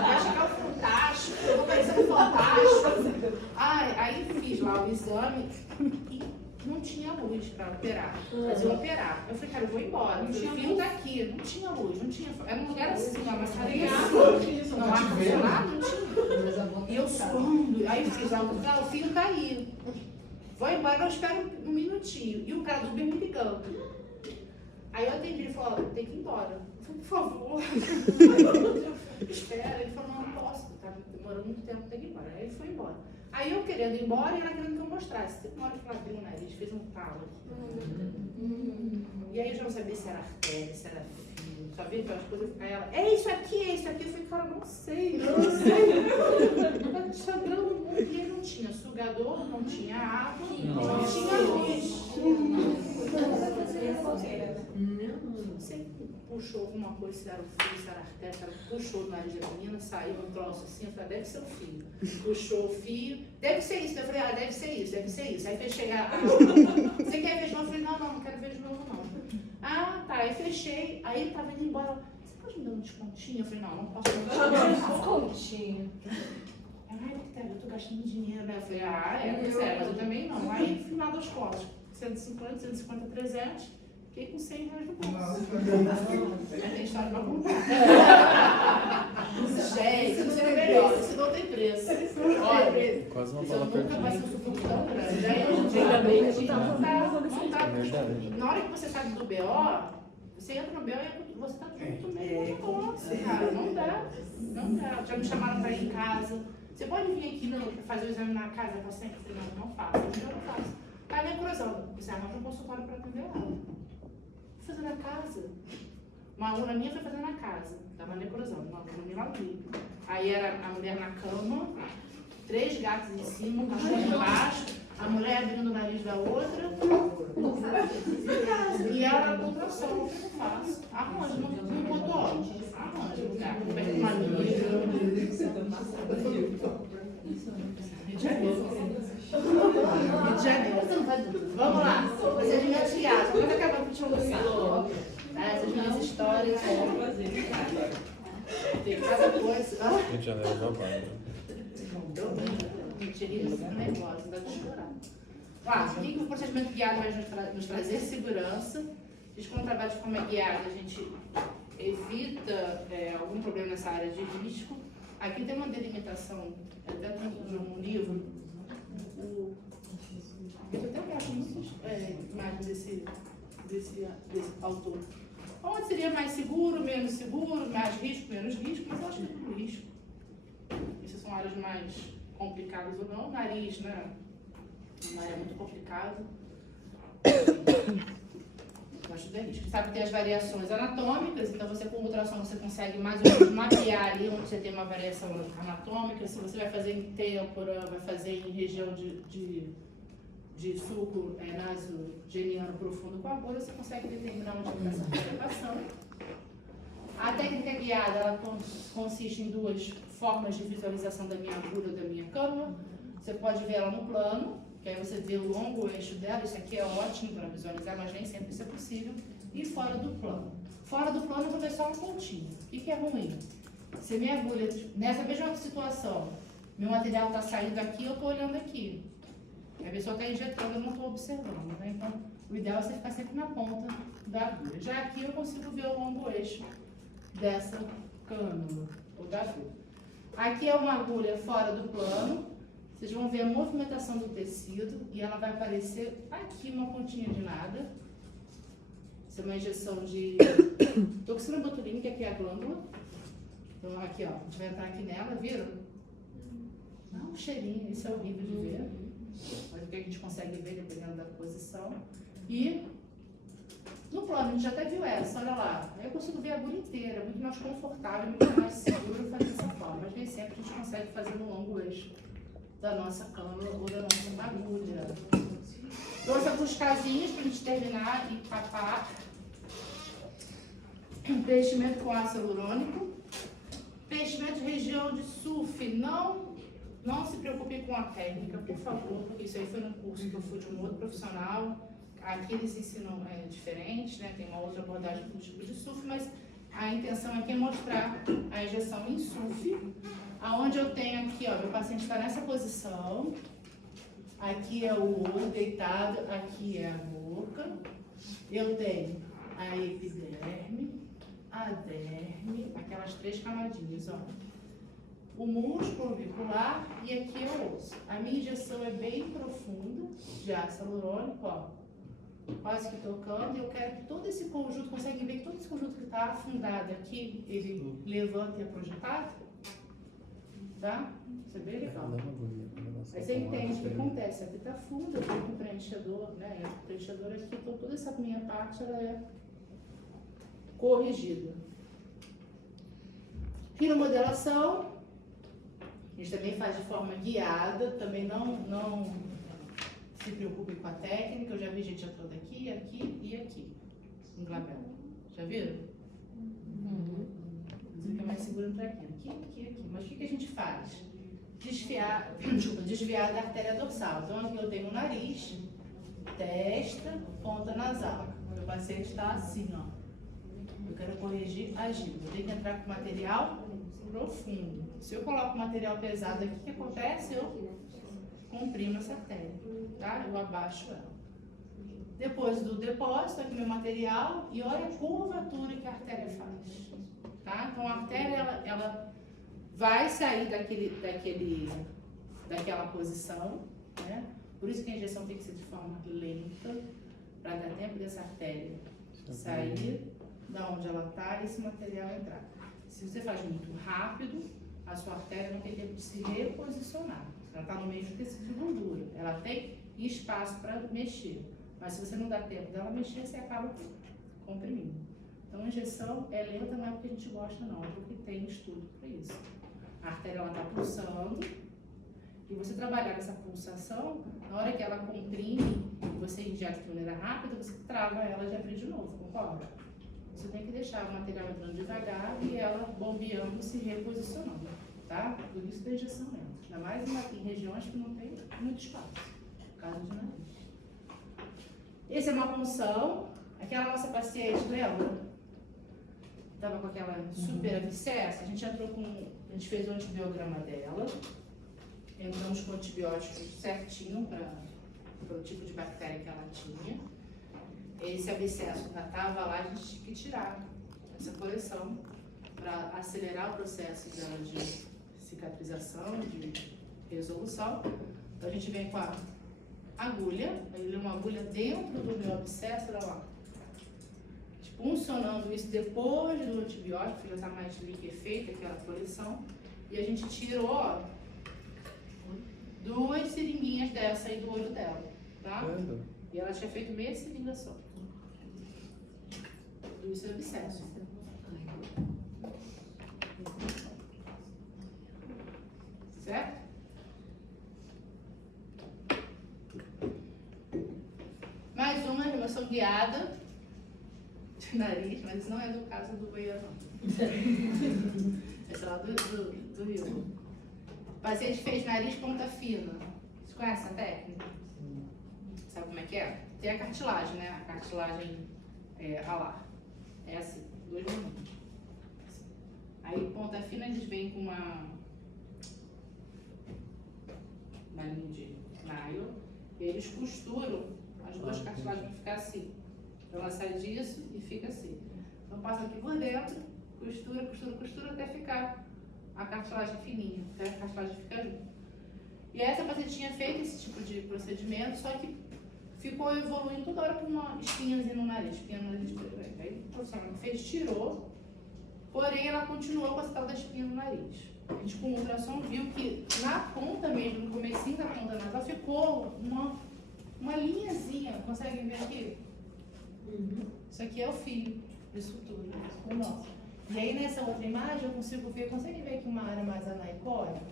Vai chegar o Fantástico, eu vou parecer um Fantástico. Ai, aí fiz lá o exame e não tinha luz pra operar. Mas eu operar. Eu falei, cara, eu vou embora. O fio tá aqui. Não tinha luz, não tinha. Era um lugar assim, uma mascarinha assim. Não ar-condicionado, não tinha. E eu suando. Aí eu fiz lá o fio tá aí. Vou embora, eu espero um minutinho. E o cara do Uber me ligando. Aí eu atendi, ele falou, tem que ir embora. Eu falei, por favor. Espera. Ele falou, não posso. Tá demorando muito tempo, tem que ir embora. Aí ele foi embora. Aí eu querendo ir embora e ela querendo que eu mostrasse. Teve uma hora que ela abriu o nariz, fez um talo aqui. E aí eu já não sabia se era artéria, se era fio. Só via aquelas coisas. Aí ela, é isso aqui, é isso aqui. Eu falei, cara, não sei. Tá sangrando muito. E aí não tinha sugador, não tinha água, não tinha luz. Não sei, puxou alguma coisa, se era o fio, se era a artéria, ela puxou o nariz da menina, saiu um troço assim, eu falei, deve ser o fio. Puxou o fio, deve ser isso. Eu falei, deve ser isso, deve ser isso. Aí fechei você quer ver de novo? Eu falei, não quero ver de novo não. Ah, tá, aí fechei, aí ele tava indo embora. Você pode me dar um descontinho? Eu falei, não posso dar um descontinho. Ai, eu tô gastando dinheiro, né? Eu falei, pois é, mas eu também não. Aí, no final das contas, 150, 300, fiquei com 100 reais no bolso. Aí tem história pra contar. Gente, isso é melhor, isso não tem preço. Olha, Quase uma eu bala nunca perdida. passei um sufoco tão grande. Aí, ainda bem que não tá. Na hora que você sabe do BO, você entra no BO e você tá junto mesmo. Nossa, cara, não dá. Já me chamaram pra ir em casa. Você pode vir aqui pra fazer o exame na casa da paciente? Eu falei, não faço, eu não faço. Aí nem cruzando, você arranja um consultório pra atender ela. Fui fazer na casa. Uma aluna minha foi fazer na casa, tava necrosando, uma aluna minha lá no Rio. Aí era a mulher na cama, 3 gatos em cima, um cachorro embaixo, a mulher abrindo o nariz da outra. E ela na ultrassom, eu falei, não faço. Arranja, não botou óculos. Arranja, lugar, perto de uma amiga. Rio de Janeiro. Vamos lá, vocês me atiaram. Quando acabar com o tio Luciano, essas minhas histórias. Tem cada coisa. Rio de Janeiro já vai, né? Mentirinha, esse negócio, dá de chorar. O que o procedimento guiado vai nos trazer? Segurança. Diz que quando trabalha de forma guiada, a gente evita algum problema nessa área de risco. Aqui tem uma delimitação, até de um livro. Eu até acho muitas imagens desse autor. Onde seria mais seguro, mais risco, menos risco, mas eu acho que é tudo risco. Essas são áreas mais complicadas ou não. O nariz, né? Uma área muito complicada. Eu acho que é risco. Sabe que tem as variações anatômicas, então você com ultrassom você consegue mais ou menos mapear ali onde você tem uma variação anatômica. Se você vai fazer em têmpora, vai fazer em região de sulco nasogeniano profundo com a agulha, você consegue determinar onde está essa variação. A técnica guiada, ela consiste em 2 formas de visualização da minha agulha ou da minha cânula. Você pode ver ela no plano, que aí você vê o longo eixo dela, isso aqui é ótimo para visualizar, mas nem sempre isso é possível. E fora do plano. Fora do plano eu vou ver só um pontinho. O que é ruim? Se minha agulha, nessa mesma situação, meu material está saindo aqui, eu estou olhando aqui. A pessoa está injetando, eu não estou observando. Né? Então, o ideal é você ficar sempre na ponta da agulha. Já aqui eu consigo ver o longo eixo dessa cânula ou da agulha. Aqui é uma agulha fora do plano. Vocês vão ver a movimentação do tecido e ela vai aparecer aqui uma pontinha de nada. Isso é uma injeção de toxina botulínica, que é a glândula. Então, aqui, ó, a gente vai entrar aqui nela, viram? Dá um cheirinho, isso é horrível de ver. Mas o que a gente consegue ver dependendo da posição. E no plano, a gente já até viu essa, olha lá. Aí eu consigo ver a agulha inteira, muito mais confortável, muito mais seguro fazer dessa forma. Mas nem sempre a gente consegue fazer no longo eixo da nossa cânula ou da nossa agulha. Trouxe alguns casinhos para a gente terminar e papar. Preenchimento com ácido hialurônico. Preenchimento de região de SUF, não se preocupe com a técnica, por favor, porque isso aí foi no curso que eu fui de um outro profissional. Aqui eles ensinam diferente, né? Tem uma outra abordagem para o tipo de SUF, mas a intenção aqui é mostrar a injeção em SUF, aonde eu tenho aqui, ó, meu paciente está nessa posição, aqui é o olho deitado, aqui é a boca, eu tenho a epiderme, a derme, aquelas 3 camadinhas, ó. O músculo orbicular e aqui é o osso. A minha injeção é bem profunda, de ácido hialurônico, ó. Quase que tocando, e eu quero que todo esse conjunto, conseguem ver que todo esse conjunto que está afundado aqui, ele levanta e é projetado? Tá? Isso é bem legal. Aí você entende o que acontece. Aqui está fundo, eu tenho um preenchedor, né? O preenchedor aqui, então toda essa minha parte, ela é corrigida. Quinomodelação, a gente também faz de forma guiada, também não se preocupe com a técnica. Eu já vi gente atuando aqui, aqui e aqui, no glabelo. Já viram? Você fica mais seguro para aqui, aqui. Mas o que a gente faz? Desviar da artéria dorsal. Então aqui eu tenho o nariz, testa, ponta nasal. Meu paciente está assim, ó. Eu quero corrigir a giba. Eu tenho que entrar com material profundo. Se eu coloco material pesado aqui, o que acontece? Eu comprimo essa artéria, tá? Eu abaixo ela. Depois do depósito, aqui meu material, e olha a curvatura que a artéria faz, tá? Então a artéria, ela vai sair daquela posição, né? Por isso que a injeção tem que ser de forma lenta, para dar tempo dessa artéria sair da onde ela está e esse material entrar. Se você faz muito rápido, a sua artéria não tem tempo de se reposicionar. Ela está no meio de tecido de gordura. Ela tem espaço para mexer. Mas se você não dá tempo dela mexer, você acaba comprimindo. Então a injeção é lenta, não é porque a gente gosta não, é porque tem estudo para isso. A artéria está pulsando e você trabalhar nessa pulsação, na hora que ela comprime e você injeta de maneira rápida, você trava ela e abrir de novo, concorda? Você tem que deixar o material entrando devagar e ela bombeando, se reposicionando, tá? Por isso da injeção lenta. Ainda mais em regiões que não tem muito espaço, por causa de nariz. Essa é uma punção. Aquela nossa paciente, lembra? Estava com aquela super abscessa, a gente fez o antibiograma dela, entramos com antibióticos certinho para o tipo de bactéria que ela tinha. Esse abscesso já estava lá, a gente tinha que tirar essa coleção para acelerar o processo dela de cicatrização, de resolução. Então a gente vem com a agulha, ele é uma agulha dentro do meu abscesso, olha lá. Funcionando isso depois do antibiótico, que já está mais liquefeita aquela coleção, e a gente tirou, ó, 2 seringuinhas dessa aí do olho dela, tá? E ela tinha feito meia seringa só. Isso é abscesso. Certo? Mais uma remoção guiada de nariz, mas isso não é do caso do banheiro, não. Esse é lá do Rio. O paciente fez nariz ponta fina. Você conhece essa técnica? Sabe como é que é? Tem a cartilagem, né? A cartilagem alar. É assim, 2 minutos. Aí ponta fina eles vêm com uma linha de nylon e eles costuram as 2 cartilagens para ficar assim. Então ela sai disso e fica assim. Então passa aqui por dentro, costura até ficar a cartilagem fininha, até a cartilagem ficar junto. E essa paciente tinha feito esse tipo de procedimento, só que ficou evoluindo toda hora com uma espinhazinha no nariz, Aí o profissional fez, tirou, porém ela continuou com essa tal da espinha no nariz. A gente com o ultrassom viu que na ponta mesmo, no comecinho da ponta nasal, ficou uma linhazinha, conseguem ver aqui? Isso aqui é o fio de sutura, o nó. E aí nessa outra imagem eu consigo ver, conseguem ver aqui uma área mais anaicóide?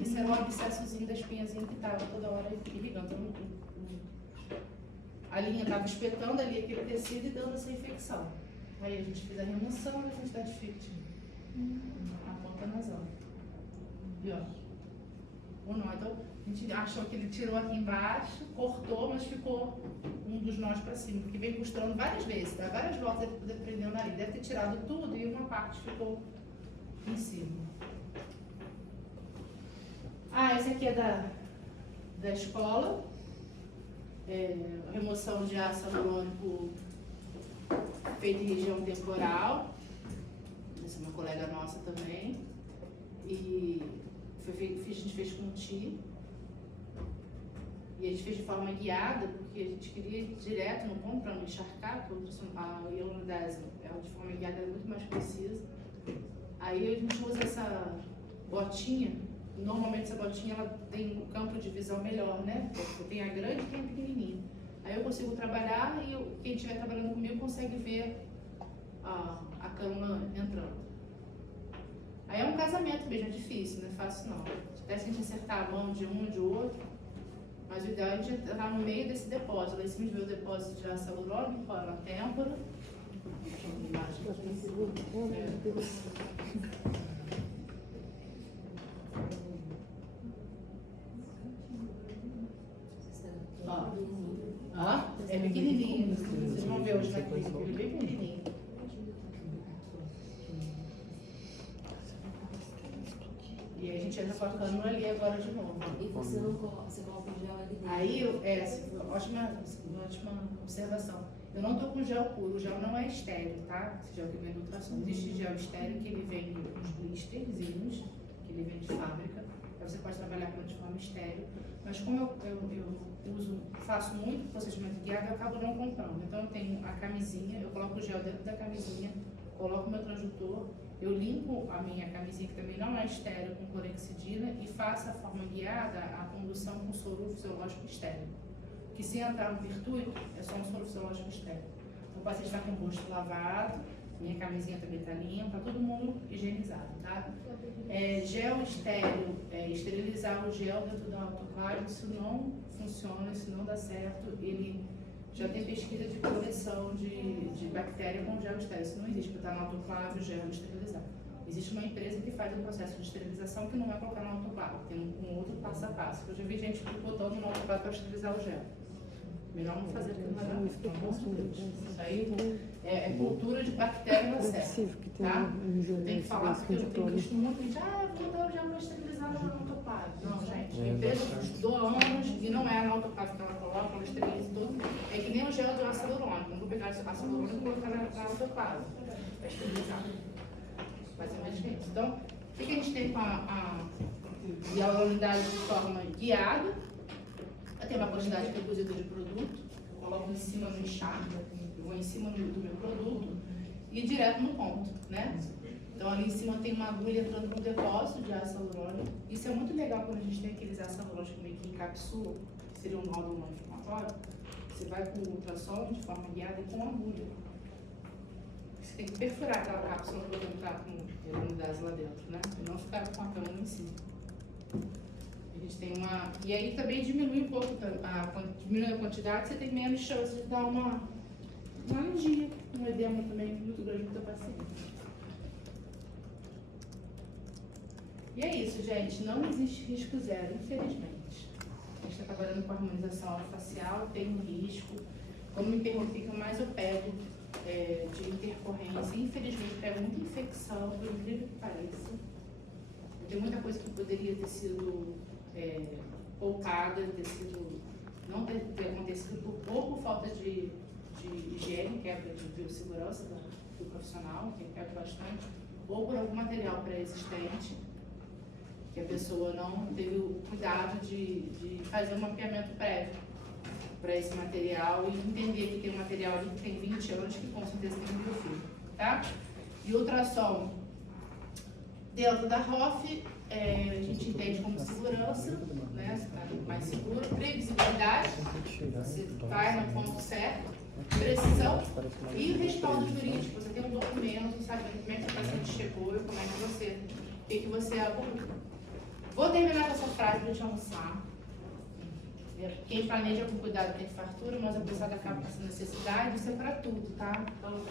Esse era o abscessozinho da espinhazinha que estava toda hora irrigando. A linha estava espetando ali aquele tecido e dando essa infecção. Aí a gente fez a remoção e a quantidade de fit a ponta nasal. E ó, o nó. Então, a gente achou que ele tirou aqui embaixo, cortou, mas ficou um dos nós para cima, porque vem costurando várias vezes, dá várias voltas para poder prender o nariz. Deve ter tirado tudo e uma parte ficou em cima. Ah, esse aqui é da escola. Remoção de ácido hialurônico feita em região temporal. Essa é uma colega nossa também. E a gente fez com TI. E a gente fez de forma guiada, porque a gente queria ir direto no ponto para não encharcar, porque a hialuronidase, ela de forma guiada é muito mais precisa. Aí a gente usa essa botinha. Normalmente essa botinha ela tem um campo de visão melhor, né? Porque tem a grande e tem a pequenininha. Aí eu consigo trabalhar e quem estiver trabalhando comigo consegue ver a cânula entrando. Aí é um casamento mesmo, é difícil, não é fácil não. Até se a gente acertar a mão de um e de outro, mas o ideal é a gente entrar no meio desse depósito. Lá em cima a gente vê o depósito de ácido hialurônico, na têmpora. É pequenininho. Vocês vão ver hoje na clínica, ele é bem pequenininho. E a gente entra com a cânula ali agora de novo. E você não coloca, você coloca o gel ali dentro. Aí, ótima observação. Eu não estou com gel puro, o gel não é estéreo, tá? Esse gel que vem do ultrassom. Existe gel estéreo que ele vem nos blisterzinhos, que ele vem de fábrica. Aí você pode trabalhar com de forma estéreo. Mas como eu faço muito procedimento guiado, eu acabo não comprando. Então eu tenho a camisinha, eu coloco o gel dentro da camisinha, coloco o meu transdutor, eu limpo a minha camisinha, que também não é estéreo, com clorexidina, e faço a forma guiada, a condução com soro fisiológico estéreo. Que se entrar no virtuito, é só um soro fisiológico estéreo. Então o paciente está com o rosto lavado, minha camisinha também está limpa, todo mundo higienizado, tá? Gel estéreo, esterilizar o gel dentro do autoclave, isso não funciona, isso não dá certo. Ele já tem pesquisa de coleção de bactéria com gel estéreo, isso não existe, porque está no autoclave o gel esterilizado. Existe uma empresa que faz um processo de esterilização que não vai colocar no autoclave, tem um outro passo a passo. Eu já vi gente botando no autoclave para esterilizar o gel. Melhor não fazer porque não vai dar muito, pelo amor de Deus. Isso aí é cultura de bactéria no cérebro, tá? Tem que falar porque eu tenho visto muita gente, vou botar o gel para esterilizar no autoclave. Não, gente, a empresa estudou anos e não é no autoclave que ela coloca, ela esteriliza tudo. É que nem o gel do ácido hialurônico, não vou pegar ácido hialurônico e colocar na autoclave para esterilizar. Basicamente é isso. Então, o que a gente tem com a hialuronidase de forma guiada? Eu tenho uma quantidade reduzida de produto, eu coloco em cima no enxágue, eu vou em cima do meu produto e direto no ponto, né? Então ali em cima tem uma agulha entrando no depósito de ácido hialurônico. Isso é muito legal quando a gente tem aqueles ácidos hialurônicos meio que encapsulam, que seria um nódulo inflamatório. Você vai com o ultrassom de forma guiada e com agulha. Você tem que perfurar aquela cápsula para entrar com hialuronidase lá dentro, né? E não ficar com a câmera em cima. A gente tem uma... E aí também diminui um pouco diminui a quantidade, você tem menos chance de dar uma alergia, um edema também muito grande para o paciente. E é isso, gente. Não existe risco zero, infelizmente. A gente está trabalhando com harmonização facial, tem um risco. Quando me perguntam, fica mais eu pego de intercorrência. Infelizmente, pego muita infecção, por incrível que pareça. Tem muita coisa que poderia ter sido poupada, não ter acontecido ou por falta de higiene, quebra de biossegurança do profissional, que quebra bastante, ou por algum material pré-existente, que a pessoa não teve o cuidado de fazer um mapeamento prévio para esse material e entender que tem um material ali que tem 20 anos, que com certeza tem um biofilme, tá? E ultrassom dentro da ROF, a gente entende como segurança, né? Mais seguro, previsibilidade, você vai no ponto certo, precisão e respaldo jurídico. Você tem um documento, sabendo como é que o paciente chegou e como é que você abordou. Vou terminar com essa frase para te almoçar. Quem planeja com cuidado tem fartura, mas a pessoa acaba com essa necessidade, isso é para tudo, tá? Então,